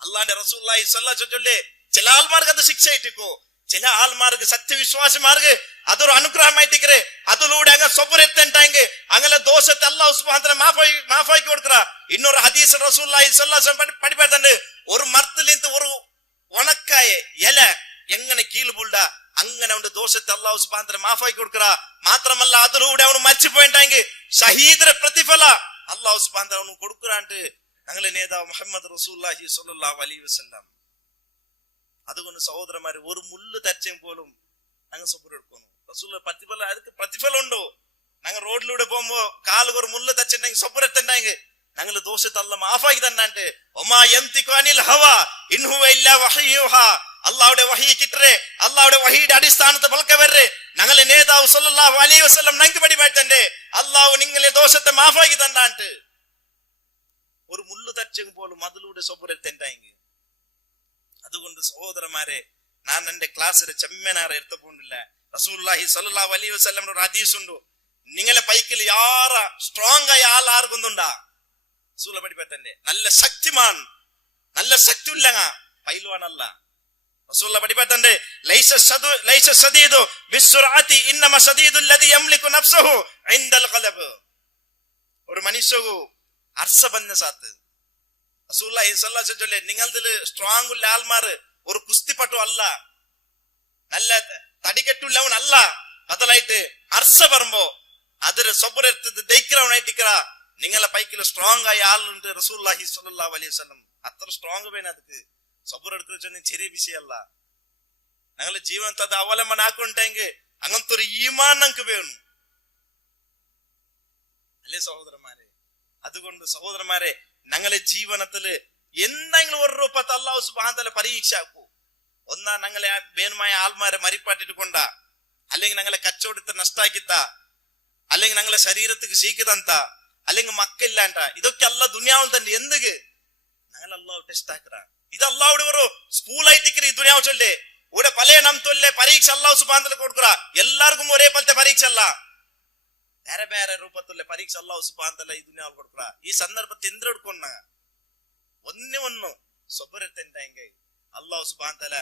അള്ളാഹുന്റെ റസൂലുള്ളാഹി സ്വല്ലല്ലാഹു അലൈഹി വസല്ലം ചില ആൾമാർക്ക് അത് ശിക്ഷ ആയിട്ടിക്കോ, ചില ആൾമാർക്ക് സത്യവിശ്വാസിമാർക്ക് അതൊരു അനുഗ്രഹമായിട്ടിക്കറ്. അതിലൂടെ അങ്ങ് സ്വപുരത്തെണ്ടായെങ്കിൽ അങ്ങനെ ദോഷത്തെ അല്ലാഹു സുബ്ഹാനഹു വ തആല മാഫാക്കി കൊടുക്കറ. ಇನ್ನೊരു ഹദീസ് റസൂലുള്ളാഹി സ്വല്ലല്ലാഹു അലൈഹി വസല്ലം പഠിപ്പാത്തണ്ട് ഒരു മരത്തിലിന്ന് ഒരു ഉണക്കായ ഇല എങ്ങനെ കീഴ് വീഴുക അങ്ങനെ അവന്റെ ദോഷത്തെ അല്ലാഹു സുബ്ഹാനഹു വ തആല മാഫാക്കി കൊടുക്കറ. മാത്രമല്ല അതിലൂടെ അവന് മരിച്ചു പോയിട്ടെങ്കിൽ ഷഹീദിന്റെ പ്രതിഫല അല്ലാഹു സുബ്ഹാനഹു വ തആല അവന് കൊടുക്കറാണ്ട് ഞങ്ങളെ നേതാവ് മുഹമ്മദ് റസൂലുള്ളാഹി സ്വല്ലല്ലാഹു അലൈഹി വസല്ലം. അതുകൊണ്ട് സഹോദരന്മാര് ഒരു മുള്ളു തച്ചയും പോലും ഞങ്ങൾ സൊബുറെടുക്കുന്നു. റസൂലുള്ള പ്രതിഫലം അതിക്ക് പ്രതിഫലം ഉണ്ടോ? ഞങ്ങൾ റോഡിലൂടെ പോകുമ്പോ കാലുക്ക് ഒരു മുള്ളു തച്ചിട്ടുണ്ടെങ്കിൽ സൊബുറെത്തുണ്ടെങ്കിൽ ഞങ്ങൾ ദോഷത്തെ അല്ലാഹു മാഫാക്കി തന്നാണ്ട് ഒമാ യംതിഖു അനിൽ ഹവാ ഇൻ ഹുവ ഇല്ലാ വഹയ്യുഹാ. അല്ലാഹുടെ വഹി കിട്ടരെ അല്ലാഹുടെ വഹിയുടെ അടിസ്ഥാനത്തെ ബൽക്കവരെ ഞങ്ങളെ നേതാവ് സല്ലല്ലാഹു അലൈഹി വസല്ലം ഞങ്ങൾക്ക് പഠിപ്പായിട്ടുണ്ട്. അല്ലാഹു നിങ്ങളെ ദോഷത്തെ മാഫാക്കി തന്നാണ്ട് ഒരു മുള്ളു തച്ചയും പോലും അതിലൂടെ സൊബുറെത്തുണ്ടായെങ്കിൽ. അതുകൊണ്ട് സഹോദരന്മാരെ ഞാൻ എന്റെ ക്ലാസ്സിൽ ചെമ്മനാറെ എടുത്തുകൊണ്ടില്ല. റസൂലുള്ളാഹി സ്വല്ലല്ലാഹു അലൈഹി വസല്ലം ഒരു ഹദീസ് ഉണ്ട്, നിങ്ങളെ പൈക്കിൽ യാറ സ്ട്രോങ് ആയ ആൾ ആർക്കൊന്നുണ്ടാ റസൂല പഠിപ്പറ്റന്റെ നല്ല ശക്തിമാൻ നല്ല ശക്തി ഉള്ളങ്ങ പൈൽവാനല്ല. റസൂല പഠിപ്പറ്റന്റെ ലൈസ സദീദു ബിസ്സുർഅതി ഇന്നമ സദീദുൽ ലദി യംലികു നഫ്സഹു ഇൻദൽ ഖലബ്. ഒരു മനുഷ്യകു അർസ ബന്ന സാത്ത് റസൂലുള്ളാഹി സ്വല്ലല്ലാഹു അലൈഹി വസല്ലം നിങ്ങളതില് സ്ട്രോങ് ഉള്ള ആൾമാർ ഒരു കുസ്തിപ്പട്ടു അല്ല, നല്ല തടികെട്ടുള്ളവനല്ല. ബദലായിട്ട് അർസ വരുമ്പോ അതിൽ സബുറെടുത്ത് ദൈக்கிறവനായിട്ടിക്കറ നിങ്ങളെ പൈക്കിൽ സ്ട്രോങ് ആയ ആളുണ്ട് റസൂലുള്ളാഹി സ്വല്ലല്ലാഹു അലൈഹി വസല്ലം. അത്ര സ്ട്രോങ് വേണം അതിക്ക് സബുറെടുക്കുന്ന ചെറിയ വിഷയമല്ല. ഞങ്ങളെ ജീവനത്തെ അത് അവലംബന ആക്കുണ്ടെങ്കിൽ അങ്ങനത്തെ ഒരു ഈമാൻ ഞങ്ങൾക്ക് വേണം അല്ലേ സഹോദരന്മാരെ? അതുകൊണ്ട് സഹോദരന്മാരെ ഞങ്ങളെ ജീവനത്തില് എന്തെങ്കിലും ഒരു രൂപത്തെ അല്ലാഹു സുബ്ഹാനഹു വ തആല പരീക്ഷ ആക്കൂ. ഒന്നാ ഞങ്ങളെ വേണമായ ആൾമാരെ മരിപ്പാട്ടിട്ട് കൊണ്ട, അല്ലെങ്കിൽ ഞങ്ങളെ കച്ചവടത്തെ നഷ്ടാക്കിത്ത, അല്ലെങ്കിൽ ഞങ്ങളെ ശരീരത്തിക്ക് സീക്കിതന്ത, അല്ലെങ്കിൽ മക്കില്ലാണ്ട, ഇതൊക്കെ അല്ല ദുനിയാവിൽ തന്നെ എന്തുക്ക് ഞങ്ങൾ അല്ലാഹു ടെസ്റ്റ് ആക്കറ. ഇത് അല്ലാഹുടെ ഒരു സ്കൂളായിട്ടിക്കറി ഈ ദുനിയാവ് ചൊല്ലേ ഇവിടെ പല നംതൊല്ലെ പരീക്ഷ അല്ലാഹു സുബ്ഹാനഹു വ തആല കൊടുക്കറ. എല്ലാവർക്കും ഒരേ പോലത്തെ പരീക്ഷ അല്ല, ಬೇರೆ ಬೇರೆ ರೂಪದಲ್ಲಿ ಪರೀಕ್ಷೆ ಅಲ್ಲಾಹು ಸುಬ್ಹಾನಹು ವ ತಆಲ ಈ ದುನಿಯಾವಲ್ಲಿ ಕೊಡ್ತಾರ. ಈ ಸಂದರ್ಭಕ್ಕೆ ಎಂದ್ರ ಹಿಡ್ಕೊಂಡ ಒಂದೇ ಒಂದು ಸೊಬರತೆಂದಾಂಗೆ ಅಲ್ಲಾಹು ಸುಬ್ಹಾನಹು ವ ತಆಲ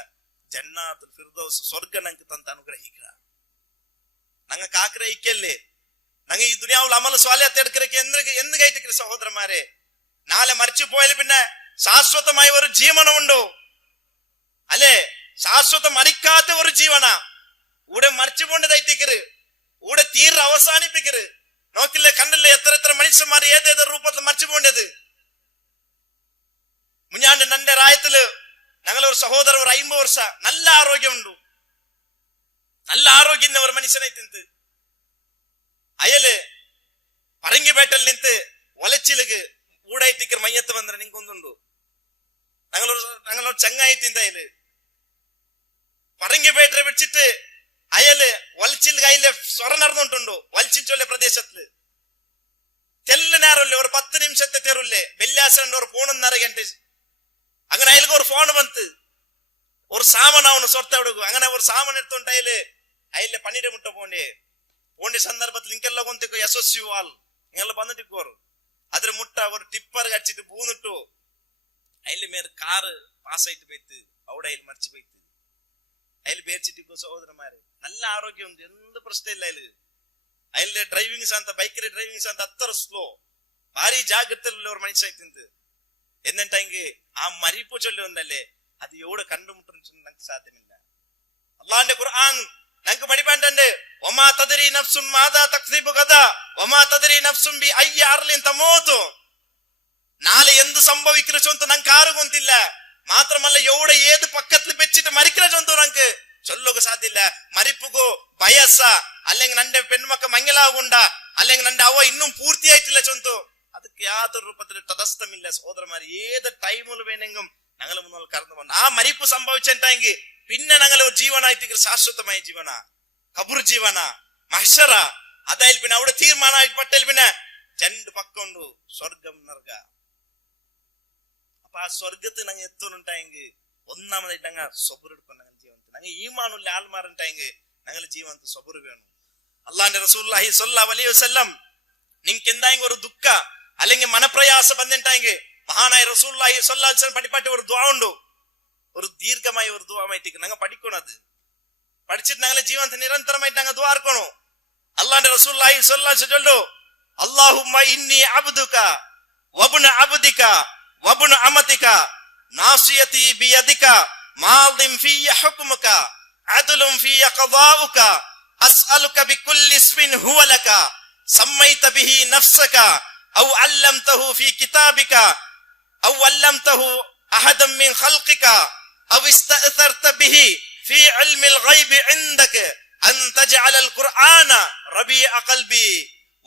ಜನ್ನಾತುಲ್ ಫಿರ್ದೌಸ್ ಸ್ವರ್ಗ ನಂಗೆ ತಂತ ಅನುಗ್ರಹಿಕರ. ನಂಗೆ ಕಾಕ್ರೆ നിക്കല്ലേ ഞങ്ങൾ ഈ ദുനിയാവുൽ അമൽ സ്വാലിഹത്ത് എടുക്കരക്ക് എന്ന് കയറ്റിക്കരു സഹോദരന്മാരെ. നാളെ മരിച്ചു പോയാൽ പിന്നെ ശാശ്വതമായ ഒരു ജീവനമുണ്ടോ? അല്ലേ? ശാശ്വത മരിക്കാത്ത ഒരു ജീവന ഇവിടെ മരിച്ചു പോണ്ടതായിട്ടിക്കര്, ഇവിടെ തീർ അവസാനിപ്പിക്കര്. നോക്കില്ലേ, കണ്ടില്ലേ എത്ര മനുഷ്യന്മാർ ഏതേതോ രൂപത്തിൽ മരിച്ചു പോണ്ടത്. മുഞ്ഞാണ്ട് നന്റെ രായത്തില് ഞങ്ങളൊരു സഹോദരൻ ഒരു 50 വർഷ നല്ല ആരോഗ്യമുണ്ട്, നല്ല ആരോഗ്യം ഒരു മനുഷ്യനെ തിന്ത് അയല് പറങ്കിപേട്ടൽ നിന്ത് ഒലച്ചിലുക്ക് ഊടായിട്ടിക്കർ മയ്യത്ത് വന്നിട്ട് നിങ്ങൊന്നുണ്ടു. ഞങ്ങളൊരു ചങ്ങായി തിന്തയല് പറങ്കിപേട്ട വെച്ചിട്ട് അയല് ഒലച്ചിൽ കയ്യിലെ സ്വറ നടന്നുകൊണ്ടുണ്ടോ ഒലച്ചിൽ ചൊല്ലെ പ്രദേശത്തില് തെല്ല നേരമില്ലേ ഒരു 10 നിമിഷത്തെ തെരുല്ലേ വെള്ളിയാഴ്ച ഒരു ഫോണൊന്നര ഗಂಟೆ അങ്ങനെ അയൽക്ക് ഒരു ഫോൺ വന്ന് ഒരു സാമൻ അവന് സ്വത്ത കൊടുക്കും. അങ്ങനെ ഒരു സാമൻ എടുത്തോണ്ട് അയലെ പണിയുടെ മുട്ട പോണ്ടേ സന്ദർഭത്തിൽ നിങ്ങെല്ലാം കൊന്തിക്കോ യശസ്വി വാൾ നിങ്ങളെ വന്നിട്ടിക്കോറ് അದ್ರ മുട്ട ഒരു ടിപ്പർ കടിച്ചിട്ട് പൂന്നിട്ടു അയല് മേൽ കാറ് പാസ്സായിട്ട് പോയിട്ട് അവിടെ അയൽ മരിച്ചു പോയിട്ട് അയൽ പേരിച്ചിട്ടിക്കോ സഹോദരന്മാര്. നല്ല ആരോഗ്യം ഉണ്ട്, എന്ത് പ്രശ്നമില്ല അയല്. അയലിന്റെ ഡ്രൈവിംഗ് സാന്ത ബൈക്കിലെ ഡ്രൈവിംഗ് സാന്ത അത്ര സ്ലോ ഭാരി ജാഗ്രതയുള്ള ഒരു മനുഷ്യൻ എന്നിട്ടെങ്കിൽ ആ മരിപ്പ് ചൊല്ലുന്നല്ലേ അത് എവിടെ കണ്ടുമുട്ടുന്ന ഞങ്ങൾക്ക് സാധ്യമില്ല. അള്ളാന്റെ ഖുർആൻ ഞങ്ങൾക്ക് പഠിപ്പാണ്ട് ഒമാ തദ്രി നഫ്സുൻ മാദാ തക്സിബു ഗദാ ഒമാ തദ്രി നഫ്സുൻ ബി അയ്യി അർളിൻ തമൂതു. നാളെ എന്ത് സംഭവിക്കുന്ന ചൊന്ത് ഞങ്ങൾക്ക് ആരും കൊന്തില്ല. മാത്രമല്ല എവിടെ ഏത് പക്കത്തിൽ വെച്ചിട്ട് മരിക്കുന്ന ചൊന്തു ഞങ്ങൾക്ക് ചൊല്ലുക സാധ്യമില്ല. മരിപ്പുകോ വയസ്സ അല്ലെങ്കിൽ നന്റെ പെൺമക്ക മംഗലാവുണ്ട അല്ലെങ്കിൽ നന്റെ അവ ഇന്നും പൂർത്തിയായിട്ടില്ല ചൊന്തു ಅದಕ್ಕೆ യാതൊരു രൂപത്തിൽ തടസ്സമില്ല സഹോദരന്മാർ. ഏത് ടൈമിൽ വേണമെങ്കിലും ഞങ്ങൾ മുന്നോട്ട് കടന്നു വന്നു. ആ മരിപ്പ് സംഭവിച്ചെങ്കിൽ പിന്നെ ഞങ്ങൾ ഒരു ജീവനായിട്ട് ശാശ്വതമായ ജീവന കബുർ ജീവന മഹ്ശറ അതായത് പിന്നെ അവിടെ തീരുമാനമായിപ്പെട്ടതിൽ പിന്നെ 2 പക്കമുണ്ട് സ്വർഗം നർഗ. അപ്പൊ ആ സ്വർഗത്ത് ഞങ്ങൾ എത്തുന്നുണ്ടായെങ്കിൽ ഒന്നാമതായിട്ട് ഞങ്ങൾ സബുറെടുക്കണം. ഞങ്ങൾ ജീവനത്തിൽ ഞങ്ങൾ ഈമാനുള്ള ആൾമാരുണ്ടായെങ്കിൽ ഞങ്ങൾ ജീവനത്തിൽ സബുറ് വേണം. അള്ളാന്റെ റസൂലുള്ളാഹി സ്വല്ലല്ലാഹു അലൈഹി വസല്ലം നിങ്ങൾക്ക് എന്തായെങ്കിൽ ഒരു ദുഃഖ അല്ലെങ്കിൽ മനപ്രയാസം വന്നിട്ടായെങ്കിൽ മഹാനായ റസൂലുള്ളാഹി സ്വല്ലല്ലാഹു അലൈഹി വസല്ലം പഠിപ്പാട്ട് ഒരു ദുആ ഉണ്ട്, ഒരു ദീർഘമായ ഒരു ദുആമായിട്ട് ഞങ്ങൾ പഠിക്കണം. അത് പഠിച്ചിട്ട് ഞങ്ങളെ ജീവനത്തിൽ നിരന്തരമായിട്ട് ഞങ്ങൾ ദുആ ഇറക്കണം. അള്ളാന്റെ റസൂലുള്ളാഹി സ്വല്ലല്ലാഹു അലൈഹി വസല്ലം അല്ലാഹുമ്മ ഇന്നി അബ്ദുക വബ്ന അബ്ദിക വബ്ന അമതിക നാസിയതി ബിയദിക മാദിൻ ഫിയ ഹുക്മുക അദ്ലുൻ ഫിയ ഖദാഉക അസ്അലുക ബികുല്ലി ഇസ്മിൻ ഹുവ ലക സമ്മൈത ബിഹി നഫ്സക ഔ അല്ലംതഹു ഫീ കിതാബിക ഔ അല്ലംതഹു അഹദൻ മിൻ ഖൽഖിക ഔ ഇസ്തഅതർത ബിഹി ഫീ ഇൽമിൽ ഗൈബി ഇൻദക അൻ തജ്അലൽ ഖുർആന റബീഅ ഖൽബി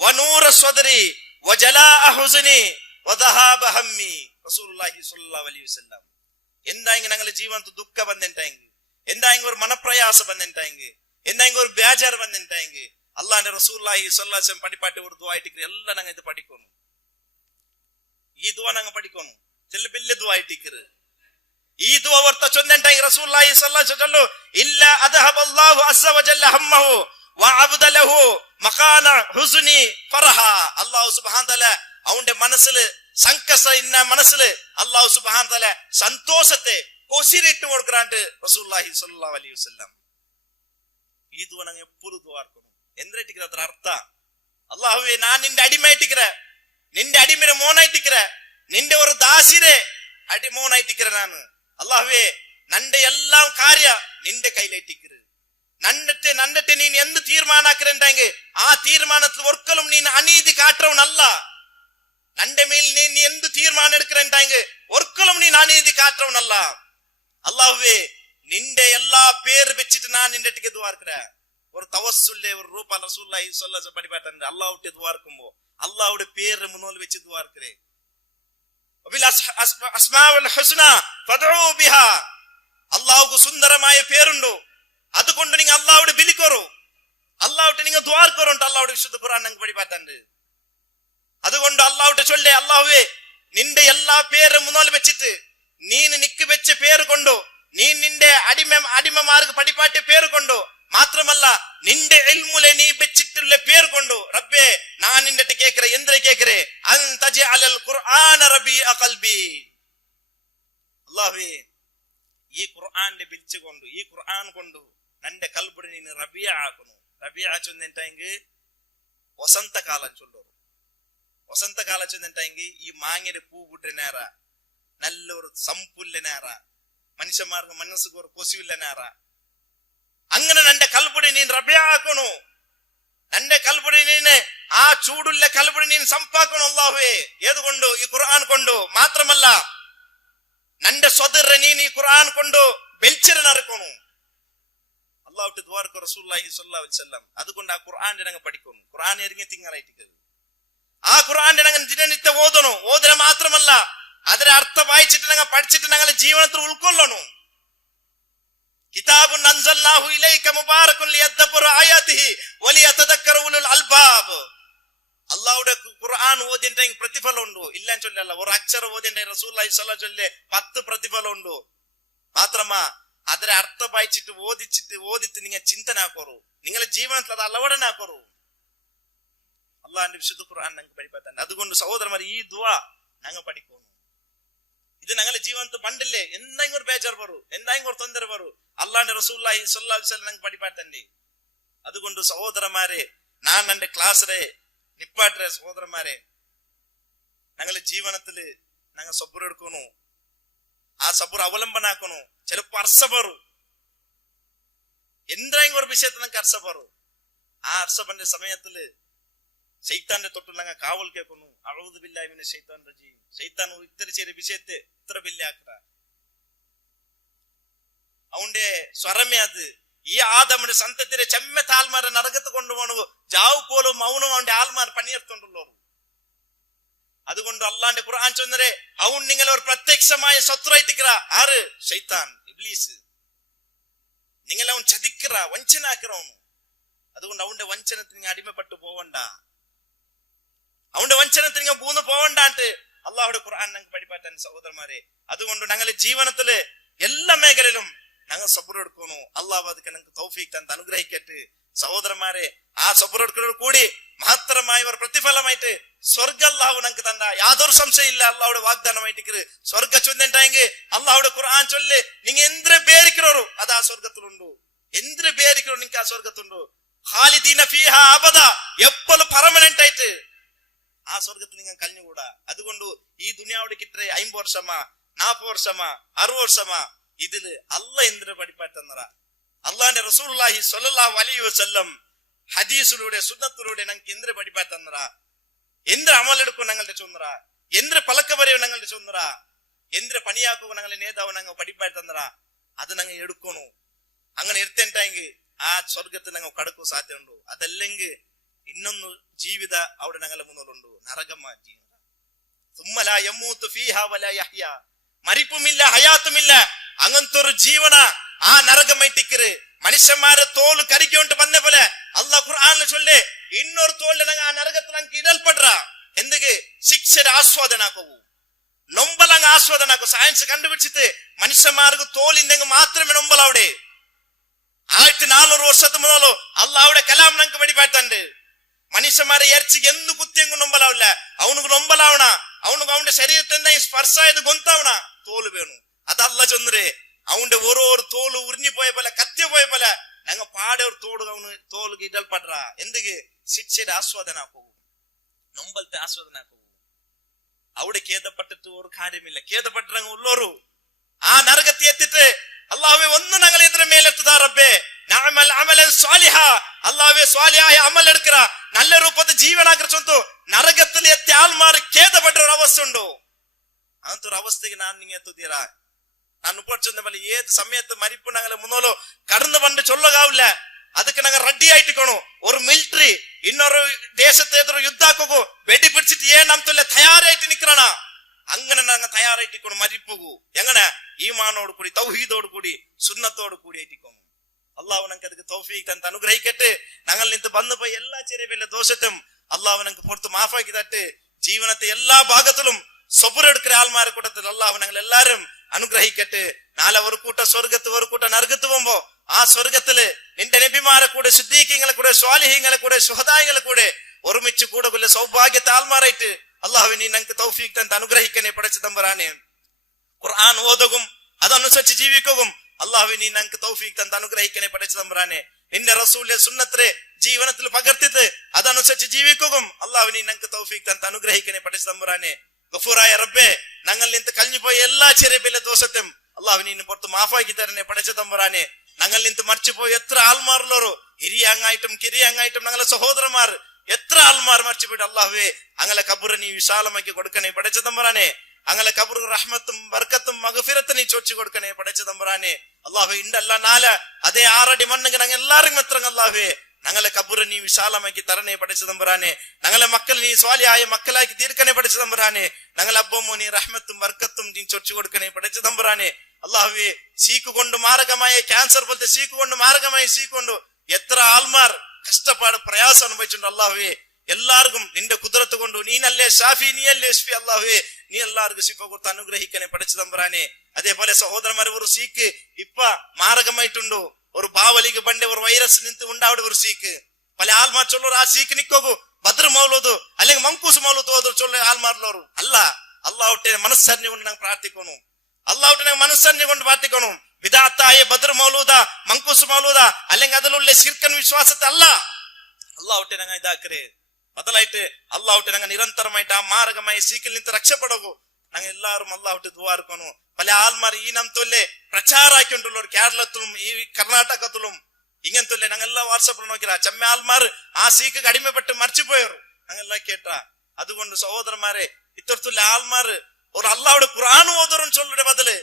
വനൂറ സ്വദ്രി വജലാഅ ഹുസ്നി വദഹാബ ഹമ്മി. റസൂലുള്ളാഹി സ്വല്ലല്ലാഹു അലൈഹി വസല്ലം എന്തായെങ്കിൽ ഞങ്ങളുടെ ജീവനത്തിൽ ദുഃഖ വന്നിട്ടായെങ്കിൽ എന്തായെങ്കിൽ ഒരു മനപ്രയാസം വന്നിട്ടായെങ്കിൽ എന്തായെങ്കിൽ ഒരു ബേജാർ വന്നിട്ടായെങ്കിൽ അള്ളാന്റെ റസൂലുള്ളാഹി സ്വല്ലല്ലാഹു അലൈഹി വസല്ലം പഠിപ്പാട്ട് ഒരു ദുആ ആയിട്ട് എല്ലാം ഞങ്ങൾ ഇത് പഠിക്കണം. ഈ ദുആ ഞങ്ങൾ പഠിക്കണം. ചെല്ല വലിയ ദുആ ആയിട്ട് ഈ ദുആ വർത്ത ചൊന്നിട്ടായി റസൂലുള്ളാഹി സ്വല്ലല്ലാഹു അലൈഹി വസല്ലം ഇല്ല അദ്ഹബല്ലാഹു അസ്സ വജല്ല ഹമ്മഹു വഅബ്ദലഹു മഖാന ഹുസ്നി ഫർഹ. അല്ലാഹു സുബ്ഹാനഹു തആല അവന്റെ മനസ്സിൽ സംകസ ഇന്ന മനസ്സിൽ അല്ലാഹു സുബ്ഹാനഹു തആല സന്തോഷത്തെ കൊസിരിട്ട് കൊടുക്കറാണ്ട് റസൂലുള്ളാഹി സ്വല്ലല്ലാഹു അലൈഹി വസല്ലം ഈ ദുആ ഞങ്ങൾ എപ്പോഴും ദുആ ഇറക്കണം. എന്തിട്ടിക്കിற ಅದರ ಅರ್ಥ ಅಲ್ಲಾಹುವೇ ನಾನು ನಿಂದೆ ಅಡಿಮೆಯಾയിട്ടിക്കിற ನಿಂದೆ ಅಡಿಮೆರ ಮೋನಾയിട്ടിക്കിற ನಿಂದೆ ഒരു ദാസിരെ അടി മോനായിട്ടിക്കിற ನಾನು അല്ലാഹുവേ നന്റെ എല്ലാം കാര്യ നിന്റെ കയ്യിലേറ്റിക്കിற നന്നിട്ട് നീ എന്ത് തീരുമാനാക്കിരണ്ടെങ്കിൽ ആ തീരുമാനത്തിൽ ഒരിക്കലും നീ അനീതി കാട്ടവനല്ല. നന്റെ മേൽ നീ എന്ത് തീരുമാനം എടുக்கிறണ്ടെങ്കിൽ ഒരിക്കലും നീ അനീതി കാട്ടവനല്ല. അല്ലാഹുവേ നിന്റെ എല്ലാ പേര് വെച്ചിട്ട് ഞാൻ നിന്റെ അടുത്തേക്ക് ദുആ ഇറക്കறேன். ഒരു തവസ്സുലിന്റെ ഒരു രൂപ റസൂലുള്ളാഹി സ്വല്ലല്ലാഹു അലൈഹി വസല്ലം പഠിപ്പാട്ടുണ്ട്. അല്ലാഹുവിന്റെ ദുആ ഇറക്കുമ്പോൾ അല്ലാഹുവിന്റെ പേര് മുന്നോൽ വെച്ച് ദുആ ഇറക്കறேன். വബിൽ അസ്മാഉൽ ഹുസ്നാ ഫദ്ഉ ബിഹാ. അല്ലാഹുക്ക് സുന്ദരമായ പേരുണ്ട്, അതുകൊണ്ട് നിങ്ങൾ അല്ലാഹുവിനെ വിളിക്കറോ, അല്ലാഹുവിനെ നിങ്ങൾ ദുആ ഇറക്കറോ. അല്ലാഹുവിന്റെ വിശുദ്ധ ഖുർആൻ നിങ്ങൾക്ക് പഠിപ്പാട്ടുണ്ട്. അതുകൊണ്ട് അല്ലാഹുവിനെ ചൊല്ലേ അല്ലാഹുവേ നിന്റെ എല്ലാ പേരും മുന്നോൽ വെച്ചിട്ട് നീ നിക്ക് വെച്ച പേര് കൊണ്ടോ നീ നിന്റെ അടിമമാർക്ക് പഠിപ്പാട്ടിയ പേര് കൊണ്ടോ മാത്രമല്ല നിന്റെ ഇൽമുലെ നീ വെച്ചിട്ടുള്ള പേര് കൊണ്ടോ റബ്ബേ ഞാൻ നിന്റെ കേൾക്കറേ എന്തിനെ കേൾക്കറേ അൻ തജ്അലൽ ഖുർആന റബീഅ ഖൽബി. അല്ലാഹുവേ ഈ ഖുർആനെ വിളിച്ചുകൊണ്ട് ഈ ഖുർആൻ കൊണ്ട് നന്റെ കൽബിനെ നീ റബീഅ ആക്കുന്നു. റബീഅ ചൊന്നിട്ടെങ്കിൽ വസന്തകാലം ചൊല്ലോರು. വസന്തകാലം ചെന്നിട്ടെങ്കിൽ ഈ മാങ്ങയുടെ പൂ വിട്ട നേര, നല്ലൊരു സംപുല്ല നേര, മനുഷ്യന്മാർക്ക് മനസ്സുക്ക് ഒരു കൊസിവില്ല നേര. അങ്ങനെ നന്റെ കൽപടി നീൻ റബ്യാക്കണു, നന്റെ കൽപടി നീന് ആ ചൂടുള്ള കൽപടി നീൻ സംപാക്കണു അല്ലാഹുവേ. ഏതുകൊണ്ടു? ഈ ഖുർആൻ കൊണ്ടു. മാത്രമല്ല നന്റെ സ്വദർ നീൻ ഈ ഖുർആൻ കൊണ്ടു വെളിച്ചെറിഞ്ഞു അള്ളാഹുട്ട് ദ്വാർക്ക് റസൂലുള്ളാഹി സ്വല്ലല്ലാഹു അലൈഹി വസല്ലം. അതുകൊണ്ട് ആ ഖുർആൻ ഞങ്ങൾ പഠിക്കുന്നു. ഖുർആൻ ഇറങ്ങി തിങ്കളായിട്ട് ആ ഖുർആൻ ഞങ്ങൾ ദിനനിത്യ ഓതണു. ഓതന മാത്രമല്ല അതിന്റെ അർത്ഥം വായിച്ചിട്ട് ഞങ്ങൾ പഠിച്ചിട്ട് ഞങ്ങളെ ജീവിതത്തിൽ ഉൾക്കൊള്ളണു. കിതാബുൻ അൻസൽനാഹു ഇലൈക മുബാറകുൻ ലിയദ്ദബ്ബറു ആയാതിഹി വലിയതദക്കറു ഉലുൽ അൽബാബ്. അള്ളാഹുടെ ഖുർആൻ ഓതിണ്ടെങ്കിൽ പ്രതിഫലം ഉണ്ടോ? ഇല്ലാന്ന് ചൊല്ലല്ല. ഒരു അക്ഷരം ഓതിണ്ടെ റസൂലുള്ളാഹി സ്വല്ലല്ലാഹു അലൈഹി വസല്ലം 10 പ്രതിഫലം ഉണ്ടോ? മാത്രമാ അതിന്റെ അർത്ഥം വായിച്ചിട്ട് ഓദിച്ച് നിങ്ങൾ ചിന്തനാക്കോറു, നിങ്ങളെ ജീവിതത്തിൽ അത് അലവടനാക്കോറു. അള്ളാഹിന്റെ വിശുദ്ധ ഖുർആൻ ഞങ്ങൾക്ക് പഠിപ്പാൻ. അതുകൊണ്ട് സഹോദരന്മാർ ഈ ദുആ ഞങ്ങൾ പഠിക്കുന്നു. ഇത് ഞങ്ങളുടെ ജീവിതത്തിൽ പണ്ടില്ലേ എന്തെങ്കിലും ഒരു ബേജാർ വരൂ, എന്തെങ്കിലും ഒരു തൊന്തര വരൂ, അള്ളാഹിന്റെ റസൂലുള്ളാഹി സ്വല്ലല്ലാഹു അലൈഹി വസല്ലം ഞങ്ങൾക്ക് പഠിപ്പാൻ. അതുകൊണ്ട് സഹോദരന്മാരെ, ഞാൻ എന്റെ ക്ലാസ്സിലെ നിപ്പാട്ടെ സഹോദരന്മാരെ, ഞങ്ങളുടെ ജീവിതത്തില് ഞങ്ങൾ സബൂർ എടുക്കുന്നു. ആ സബൂർ അവലംബനാക്കുന്നു. ചിലപ്പോ അർസ ബറു എന്തെങ്കിലും ഒരു വിഷയത്തിൽ ഞങ്ങൾക്ക് അർസ ബറു. ആ അർസബന്റെ സമയത്തില് ശൈത്താന്റെ തൊട്ട് ഞങ്ങൾ കാവൽ കേൾക്കുന്നു. അഊദു ബില്ലാഹി മിനശ് ശൈത്താനിർ റജീം. ശൈത്താൻ ഉത്തരിച്ച വിഷയത്തെ ഇത്ര വലിയ ആക്ര അവന്റെ സ്വരമേ അത് ഈ ആദമിന്റെ സന്തതിരെ ചെമ്മത്തെ ആൽമാരെ നരകത്ത് കൊണ്ടുപോകണു. ജാവ് പോലും മൗനം അവന്റെ ആൽമാർ പണിയെടുത്തോണ്ടുള്ളൂ. അതുകൊണ്ട് അള്ളാന്റെ ഖുർആൻ ചൊന്നരെ അവൻ നിങ്ങൾ ഒരു പ്രത്യക്ഷമായ ശത്രുവായിട്ടിക്കറ. ആര്? ശൈത്താൻ, ഇബ്ലീസ്. നിങ്ങൾ അവൻ ചതിക്കറ, വഞ്ചനാക്കറവನು. അതുകൊണ്ട് അവന്റെ വഞ്ചനത്തിന് നിങ്ങൾ അടിമപ്പെട്ടു പോവണ്ട, അവന്റെ വഞ്ചനത്തിന് നിങ്ങൾ പൂന്ന് പോവണ്ടാട്ട് അള്ളാഹുടെ ഖുർആൻ ഞങ്ങൾക്ക് പഠിപ്പാൻ സഹോദരന്മാരെ. അതുകൊണ്ട് ഞങ്ങളുടെ ജീവിതത്തില് എല്ലാ മേഖലയിലും ഞങ്ങൾ സബൂർ എടുക്കുന്നു. അള്ളാഹു അതൊക്കെ ഞങ്ങൾക്ക് തൗഫീഖ് തന്ന് അനുഗ്രഹിക്കട്ടെ സഹോദരന്മാരെ. ആ സബൂർ എടുക്കുന്നതോട് കൂടി മഹത്തരമായ ഒരു പ്രതിഫലമായിട്ട് സ്വർഗ അള്ളാഹു ഞങ്ങൾക്ക് തന്ന യാതൊരു സംശയം ഇല്ല. അള്ളാഹുടെ വാഗ്ദാനമായിട്ട് സ്വർഗ ചൊല്ലിണ്ടെങ്കിൽ അള്ളാഹുടെ ഖുർആൻ ചൊല്ല് നിങ്ങൾ എന്തിനു പേരിക്കറോ അത് ആ സ്വർഗത്തിലുണ്ടു. എന്തിനു പേരിക്കറോ നിങ്ങൾക്ക് ആ സ്വർഗത്തുണ്ടു. ഖാലിദീന ഫീഹാ അബദ, എപ്പോഴും പെർമനന്റ് ആയിട്ട് ആ സ്വർഗത്തിൽ നിങ്ങൾ കഴിഞ്ഞുകൂടാ. അതുകൊണ്ട് ഈ ദുനിയാവിടെ കിട്ടേ 50 വർഷമാ 40 വർഷമാ 60 വർഷമാ ഇതില് അല്ല എന്തിനു പഠിപ്പാറ്റന്നറ. അള്ളാന്റെ റസൂലുള്ളാഹി സ്വല്ലല്ലാഹു അലൈഹി വസല്ലം ഹദീസിലൂടെ സുന്നത്തിലൂടെ ഞങ്ങൾക്ക് എന്തിനു പഠിപ്പാറ്റന്നറ, എന്തിനു അമലെടുക്കും ഞങ്ങളുടെ ചൊന്നറ, എന്തിനു പലക്ക പറയും ഞങ്ങളുടെ ചൊന്നറ, എന്തിനു പണിയാക്കുക ഞങ്ങളുടെ നേതാവ് ഞങ്ങൾ പഠിപ്പാറ്റന്നറ. അത് ഞങ്ങൾ എടുക്കണു. അങ്ങനെ എടുത്തിട്ടെങ്കിൽ ആ സ്വർഗത്തിൽ ഞങ്ങൾ കടക്കുക സാധ്യതയുണ്ടോ. അതല്ലെങ്കിൽ ಇನ್ನೊಂದು ಜೀವಿತ അവിടെ ഞങ്ങളുടെ മുന്നിലുണ്ട്, നരകം മാറ്റി. തുമ്മല യമൂതു ഫീഹാ വലാ യഹ്യാ, മരിപ്പുമില്ല ഹയാത്തുമില്ല. അങ്ങനത്തെ ഒരു ജീവന ആ നരകമായിട്ടിക്കറ്. മനുഷ്യന്മാരെ തോല് കരിക്കൊണ്ട് വന്ന പോലെ അള്ളാഹ് ഖുർആനിൽ ചൊല്ലേ ಇನ್ನೊരു തോളിൽ ആ നരകത്തിൽ ഞങ്ങൾക്ക് ഇടൽപ്പെടുക. എന്തൊക്കെ ശിക്ഷയുടെ ആസ്വാദനാക്കൂ, നൊമ്പലങ്ങ് ആസ്വാദനാക്കൂ. സയൻസ് കണ്ടുപിടിച്ചിട്ട് മനുഷ്യന്മാർക്ക് തോലിണ്ടെങ്കിൽ മാത്രമേ നൊമ്പല. അവിടെ 1400 വർഷത്തിന് മുതലോ അള്ളാഹുടെ കലാം ഞങ്ങൾക്ക് വെടിപ്പാറ്റുണ്ട്. മനുഷ്യന്മാരെ എർച്ചിക്ക് എന്ത് കുത്തിയെങ്കും നൊമ്പലാവില്ല. അവനുക്ക് നൊമ്പലാവണ, അവനുക്ക് അവന്റെ ശരീരത്തിന്റെ സ്പർശായത് ഗൊന്താവണ തോല് വേണു. അതല്ല ചൊന്നരെ അവന്റെ ഓരോ തോല് ഉറിഞ്ഞു പോയ പോലെ കത്തിയ പോയ പോലെ ഞങ്ങ പാടെ ഒരു തോല് ഇടൽപെട. എന്തൊക്കെ ശിക്ഷയുടെ ആസ്വാദനാക്കൂ, നൊമ്പലത്തെ ആസ്വാദനാക്കൂ. അവിടെ ഖേദപ്പെട്ടിട്ട് ഒരു കാര്യമില്ല. ഖേദപ്പെട്ടിറങ്ങ ഉള്ളോരു ആ നരകത്തി എത്തിട്ട് അള്ളാഹുവേ ഒന്ന് ഞങ്ങൾ ഇതിന് മേലെത്തുതാ റബ്ബേ, നഅമൽ അമലൻ സ്വാലിഹ. അള്ളാഹുവേ സ്വാലിഹായ അമൽ എടുക്കറ, നല്ല രൂപത്തിൽ ജീവനാക്കറ ചൊന്തു. നരകത്തിൽ എത്തിയ ആൾമാർ ഖേദപ്പെട്ട ഒരു അവസ്ഥ ഉണ്ടോ? അങ്ങനത്തെ ഒരു അവസ്ഥക്ക് ഞാൻ നിങ്ങൾ എത്തുതീരാ. ನಾನು ಉಪಚಂದ ಮೇಲೆ ಏದ್ ಸಮಯത്ത് മരിപ്പ് ഞങ്ങളെ മുന്നോലോ കടന്നു പണ്ട് ചൊല്ലുകാവില്ല. ಅದಕ್ಕೆ ഞങ്ങൾ റെഡി ആയിട്ടിക്കണു. ഒരു മിലിറ്ററി ಇನ್ನೊരു ദേശത്തെ എതിർ യുദ്ധാക്കു വെടി പിടിച്ചിട്ട് നಮ್ತಲ್ಲ തയ്യാറായിട്ട് നിക്കറണ. അങ്ങനെ ഞങ്ങൾ തയ്യാറായിട്ടിക്കണു മരിപ്പുകു. എങ്ങനെ? ഈമാനോട് കൂടി, തൗഹീദോട് കൂടി, സുന്നത്തോട് കൂടി ആയിട്ടിക്കണു. അള്ളാഹു ഞങ്ങൾക്ക് ಅದಕ್ಕೆ തൗഫീഖ് തന്ന് അനുഗ്രഹിക്കട്ടെ. ഞങ്ങൾ നിന്ന് വന്നുപോയി എല്ലാ ചെറിയ വലിയ ദോഷത്തും അള്ളാഹു ഞങ്ങൾക്ക് പുറത്ത് മാഫാക്കി തട്ട്. ജീവനത്തെ എല്ലാ ഭാഗത്തിലും സബൂറെടുക്കുന്ന ആൾമാരെ കൂട്ടത്തിൽ അള്ളാഹു ഞങ്ങൾ എല്ലാരും അനുഗ്രഹിക്കട്ടെ. നാളെ ഒരു കൂട്ട സ്വർഗത്ത് ഒരു കൂട്ട നരകത്ത് പോകുമ്പോ ആ സ്വർഗത്തില് നിന്റെ നബിമാരെ കൂടെ, സിദ്ദീഖീങ്ങളെ കൂടെ, സ്വാലിഹീങ്ങളെ കൂടെ, ശുഹദായികളെ കൂടെ ഒരുമിച്ച് കൂടെ കൊല്ല സൗഭാഗ്യത്തെ ആൾമാരായിട്ട് അള്ളാഹു നീ ഞങ്ങൾക്ക് തൗഫീഖ് തന്ന് അനുഗ്രഹിക്കണേ പടച്ച തമ്പുരാനെ. ഖുർആൻ ഓതുകയും അതനുസരിച്ച് ജീവിക്കുകയും അള്ളാഹു നീ ഞങ്ങൾക്ക് തൗഫീഖ് തന്ന് അനുഗ്രഹിക്കണേ പടച്ച തമ്പുരാനെ. നിന്റെ റസൂലിന്റെ സുന്നത്തിലെ ജീവനത്തിൽ പകർത്തിട്ട് അതനുസരിച്ച് ജീവിക്കുകയും അള്ളാഹുവിനെ ഞങ്ങൾക്ക് തൗഫീഖ് തന്ന് അനുഗ്രഹിക്കണേ പഠിച്ച തമ്പുരാനെ. ഗഫൂറായ റബ്ബേ, ഞങ്ങൾ നിന്ന് കഴിഞ്ഞു പോയ എല്ലാ ചെറിയ വലിയ ദോഷത്തും അള്ളാഹുവിനെ ഇന്ന് പുറത്ത് മാഫാക്കി തരണേ പഠിച്ച തമ്പുരാനെ. ഞങ്ങൾ നിന്ന് മരിച്ചുപോയി എത്ര ആൾമാറുള്ളവരോ, ഹിരിയാങ്ങായിട്ടും കിരിയാങ്ങായിട്ടും ഞങ്ങളെ സഹോദരന്മാർ എത്ര ആൾമാർ മരിച്ചുപോയിട്ട് അള്ളാഹുവേ അങ്ങളെ കബറ് നീ വിശാലമാക്കി കൊടുക്കണേ പഠിച്ച തമ്പുരാനെ. അങ്ങളെ കബറ് റഹ്മത്തും ബർക്കത്തും മഗ്ഫിറത്തും നീ ചൊച്ചു കൊടുക്കണേ പഠിച്ച തമ്പുരാനെ. അള്ളാഹു ഇണ്ടല്ല നാല അതേ 6 അടി മണ്ണുക്ക് ഞങ്ങൾ എല്ലാരും എത്രങ്ങ അള്ളാഹുവേ ഞങ്ങളെ കബറ് നീ വിശാലമാക്കി തരണേ പഠിച്ച തമ്പുരാനെ. ഞങ്ങളെ മക്കൾ നീ സ്വാലിയായ മക്കളാക്കി തീർക്കണേ പഠിച്ച തമ്പുരാനെ. ഞങ്ങളെ അബ്ബമ്മോ നീ റഹ്മത്തും ബർക്കത്തും നീ ചൊച്ചു കൊടുക്കണേ പഠിച്ച തമ്പുരാനെ. അള്ളാഹുവേ സീക്ക് കൊണ്ട് മാരകമായ ക്യാൻസർ പോലത്തെ സീക്ക് കൊണ്ട് മാരകമായ സീക്ക് കൊണ്ട് എത്ര ആൾമാർ കഷ്ടപ്പാട് പ്രയാസം അനുഭവിച്ചിട്ടുണ്ട് അള്ളാഹുവേ. എല്ലാവർക്കും നിന്റെ കുതിരത്ത് കൊണ്ടു നീനല്ലേ ഷാഫി നീയല്ലേ ഷഫി അള്ളാഹുവേ നീ എല്ലാവർക്കും ശിഫ കൊടുത്ത് അനുഗ്രഹിക്കണേ പഠിച്ച തമ്പുരാനെ. അതേപോലെ സഹോദരന്മാരെ ഒരു സീക്ക് ഇപ്പ മാരകമായിട്ടുണ്ടോ, ഒരു ബാവലിക്ക് പണ്ടേ ഒരു വൈറസ് നിന്ത് ഉണ്ടാവിടെ ഒരു സീക്ക് പല ആൾമാർ ചൊല്ലു ആ സീക്ക് നിക്കോകു ബദ്ർ മൗലൂദ് അല്ലെങ്കിൽ മങ്കൂസ് മൗലൂദ് ഓതോ ചൊല്ലു ആൾമാർലോರು അല്ല. അള്ളാഹുട്ടെ മനസ്സറിഞ്ഞുകൊണ്ട് ഞങ്ങൾ പ്രാർത്ഥിക്കണു. അള്ളാഹുട്ടെ ഞങ്ങൾ മനസ്സറിഞ്ഞുകൊണ്ട് പ്രാർത്ഥിക്കണം. വിദാത്തായ ബദ്ർ മൗലൂദ മങ്കൂസ് മൗലൂദ അല്ലെങ്കിൽ അതിലുള്ള ശിർക്കൻ വിശ്വാസത്തെ അല്ല അള്ളാഹുട്ടെ ഞങ്ങൾ ഇതാക്കരേ ബദലായിട്ട് അള്ളാഹുട്ടെ ഞങ്ങൾ നിരന്തരമായിട്ട് ആ മാരകമായ സീക്കിൽ നിന്ന് രക്ഷപ്പെടകൂ. ഞങ്ങൾ എല്ലാവരും അള്ളാഹുട്ടെ ദുആർക്കണു. പല ആൾമാർ ഈ നംതൊല്ലെ പ്രചാരാക്കിക്കൊണ്ടുള്ളവർ കേരളത്തിലും ഈ കർണാടകത്തിലും ഇങ്ങനത്തെ ഞങ്ങൾ എല്ലാം വാട്സാപ്പിൽ നോക്കിയാ ചെമ്മ ആൾമാർ ആ സീക്ക് അടിമപ്പെട്ട് മരിച്ചുപോയവർ ഞങ്ങളെല്ലാം കേട്ടാ. അതുകൊണ്ട് സഹോദരന്മാരെ ഇത്തരത്തിലുള്ള ആൾമാർ ഒരു അള്ളാഹുടെ ഖുർആൻ ഓതറും ചൊല്ലുടെ ബദല്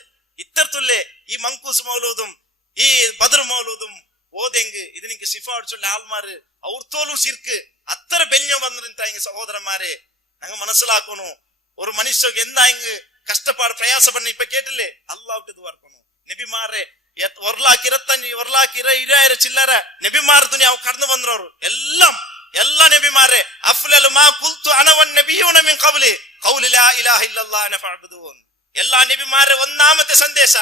ഇത്തരത്തില്ലേ ഈ മങ്കൂസ് മൗലൂദും ഈ ബദർ മൗലൂദും ഓതെങ്ക് ഇതിനിക്ക് ശിഫാട് ചൊല്ല ആൾമാര് ഔർത്തോലും ശിർക്ക് അത്ര ബെല്യം വന്നിരുന്ന സഹോദരന്മാരെ ഞങ്ങൾ മനസ്സിലാക്കണു. ഒരു മനുഷ്യക്ക് എന്താ കഷ്ടപ്പാട് പ്രയാസപ്പെടണം ഇപ്പൊ കേട്ടില്ലേ അള്ളാഹുട്ട് ഇത് വർക്കണു. നബിമാരെ 1,25,000 ചില്ലറ നബിമാർ ദുനിയാവ് കടന്നു വന്നവർ എല്ലാ നബിമാരെ അഫ്ലലു മാ ഖുൽതു അന വന്നബിയൂന മിൻ ഖബ്ലി ഖൗലു ലാ ഇലാഹ ഇല്ലല്ലാഹ് നഫഅബ്ദുൻ. എല്ലാ നബിമാരെ ഒന്നാമത്തെ സന്ദേശ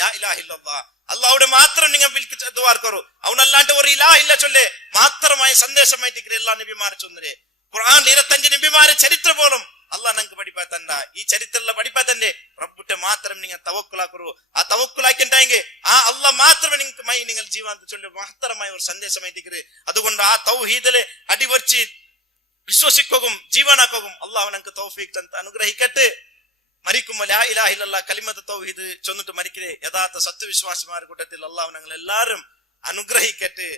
ലാ ഇലാഹ ഇല്ലല്ലാഹ് അള്ളാഹുടെ മാത്രം നിങ്ങൾ ദുആർക്കറു. അവനല്ലാണ്ട് ഒരു ഇലാഹ ഇല്ല ചൊല്ലേ മാത്രമായ സന്ദേശമായിട്ട് എല്ലാ നബിമാരെ ചൊന്നേ. ഖുർആൻ 25 നബിമാരെ ചരിത്രം പോലും അള്ളാഹ് ഞങ്ങൾക്ക് പഠിപ്പാ തന്ന ഈ ചരിത്രമുള്ള പഠിപ്പാ തന്നെ റബ്ബുട്ടെ മാത്രം നിങ്ങൾ തവക്കുലാക്കറു. ആ തവക്കുലാക്കിണ്ടെങ്കിൽ ആ അള്ളാഹ് മാത്രമേ നിങ്ങൾക്ക് നിങ്ങൾ ജീവാന്ത ചൊല്ലി മഹത്തരമായ ഒരു സന്ദേശമായിട്ട്. അതുകൊണ്ട് ആ തൗഹീദിലെ അടിവച്ച് വിശ്വസിക്കുകയും ജീവനാക്കുകയും അള്ളാഹു ഞങ്ങൾക്ക് തൗഫീഖ് തന്ന് അനുഗ്രഹിക്കട്ടെ. മരിക്കുമ്പോ ലാ ഇലാഹ ഇല്ലല്ലാഹ് കലിമത്ത് തൗഹീദ് ചൊന്നിട്ട് മരിക്കേ യഥാർത്ഥ സത്യവിശ്വാസിമാരുടെ കൂട്ടത്തിൽ അള്ളാഹു ഞങ്ങൾ എല്ലാവരും അനുഗ്രഹിക്കട്ടെ.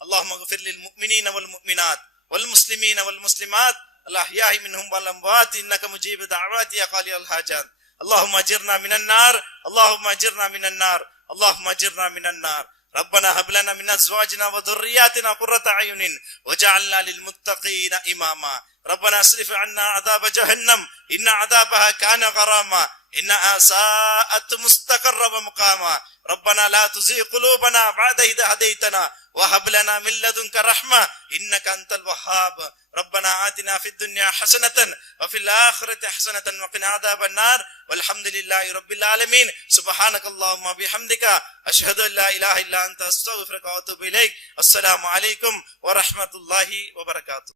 അല്ലാഹുമ്മ ഗഫിർ ലിൽ മുഅ്മിനീന വൽ മുഅ്മിനാത്ത് വൽ മുസ്ലിമീന വൽ മുസ്ലിമാത്ത് الأحياء منهم والأموات إنك مجيب دعوات يا قاضي الحاجات. اللهم أجرنا من النار اللهم أجرنا من النار اللهم أجرنا من النار. ربنا هب لنا من أزواجنا وذرياتنا قرة أعين وجعلنا للمتقين إماما. ربنا اصرف عنا عذاب جهنم إن عذابها كان غراما إنها ساءت مستقرا ومقاما. ربنا لا تزغ قلوبنا بعد إذ هديتنا وهب لنا من لدنك رحمة إنك أنت الوهاب. ربنا آتنا في الدنيا حسنة وفي الآخرة حسنة وقنا عذاب النار والحمد لله رب العالمين. سبحانك اللهم وبحمدك أشهد أن لا إله إلا أنت أستغفرك وأتوب إليك. السلام عليكم ورحمة الله وبركاته.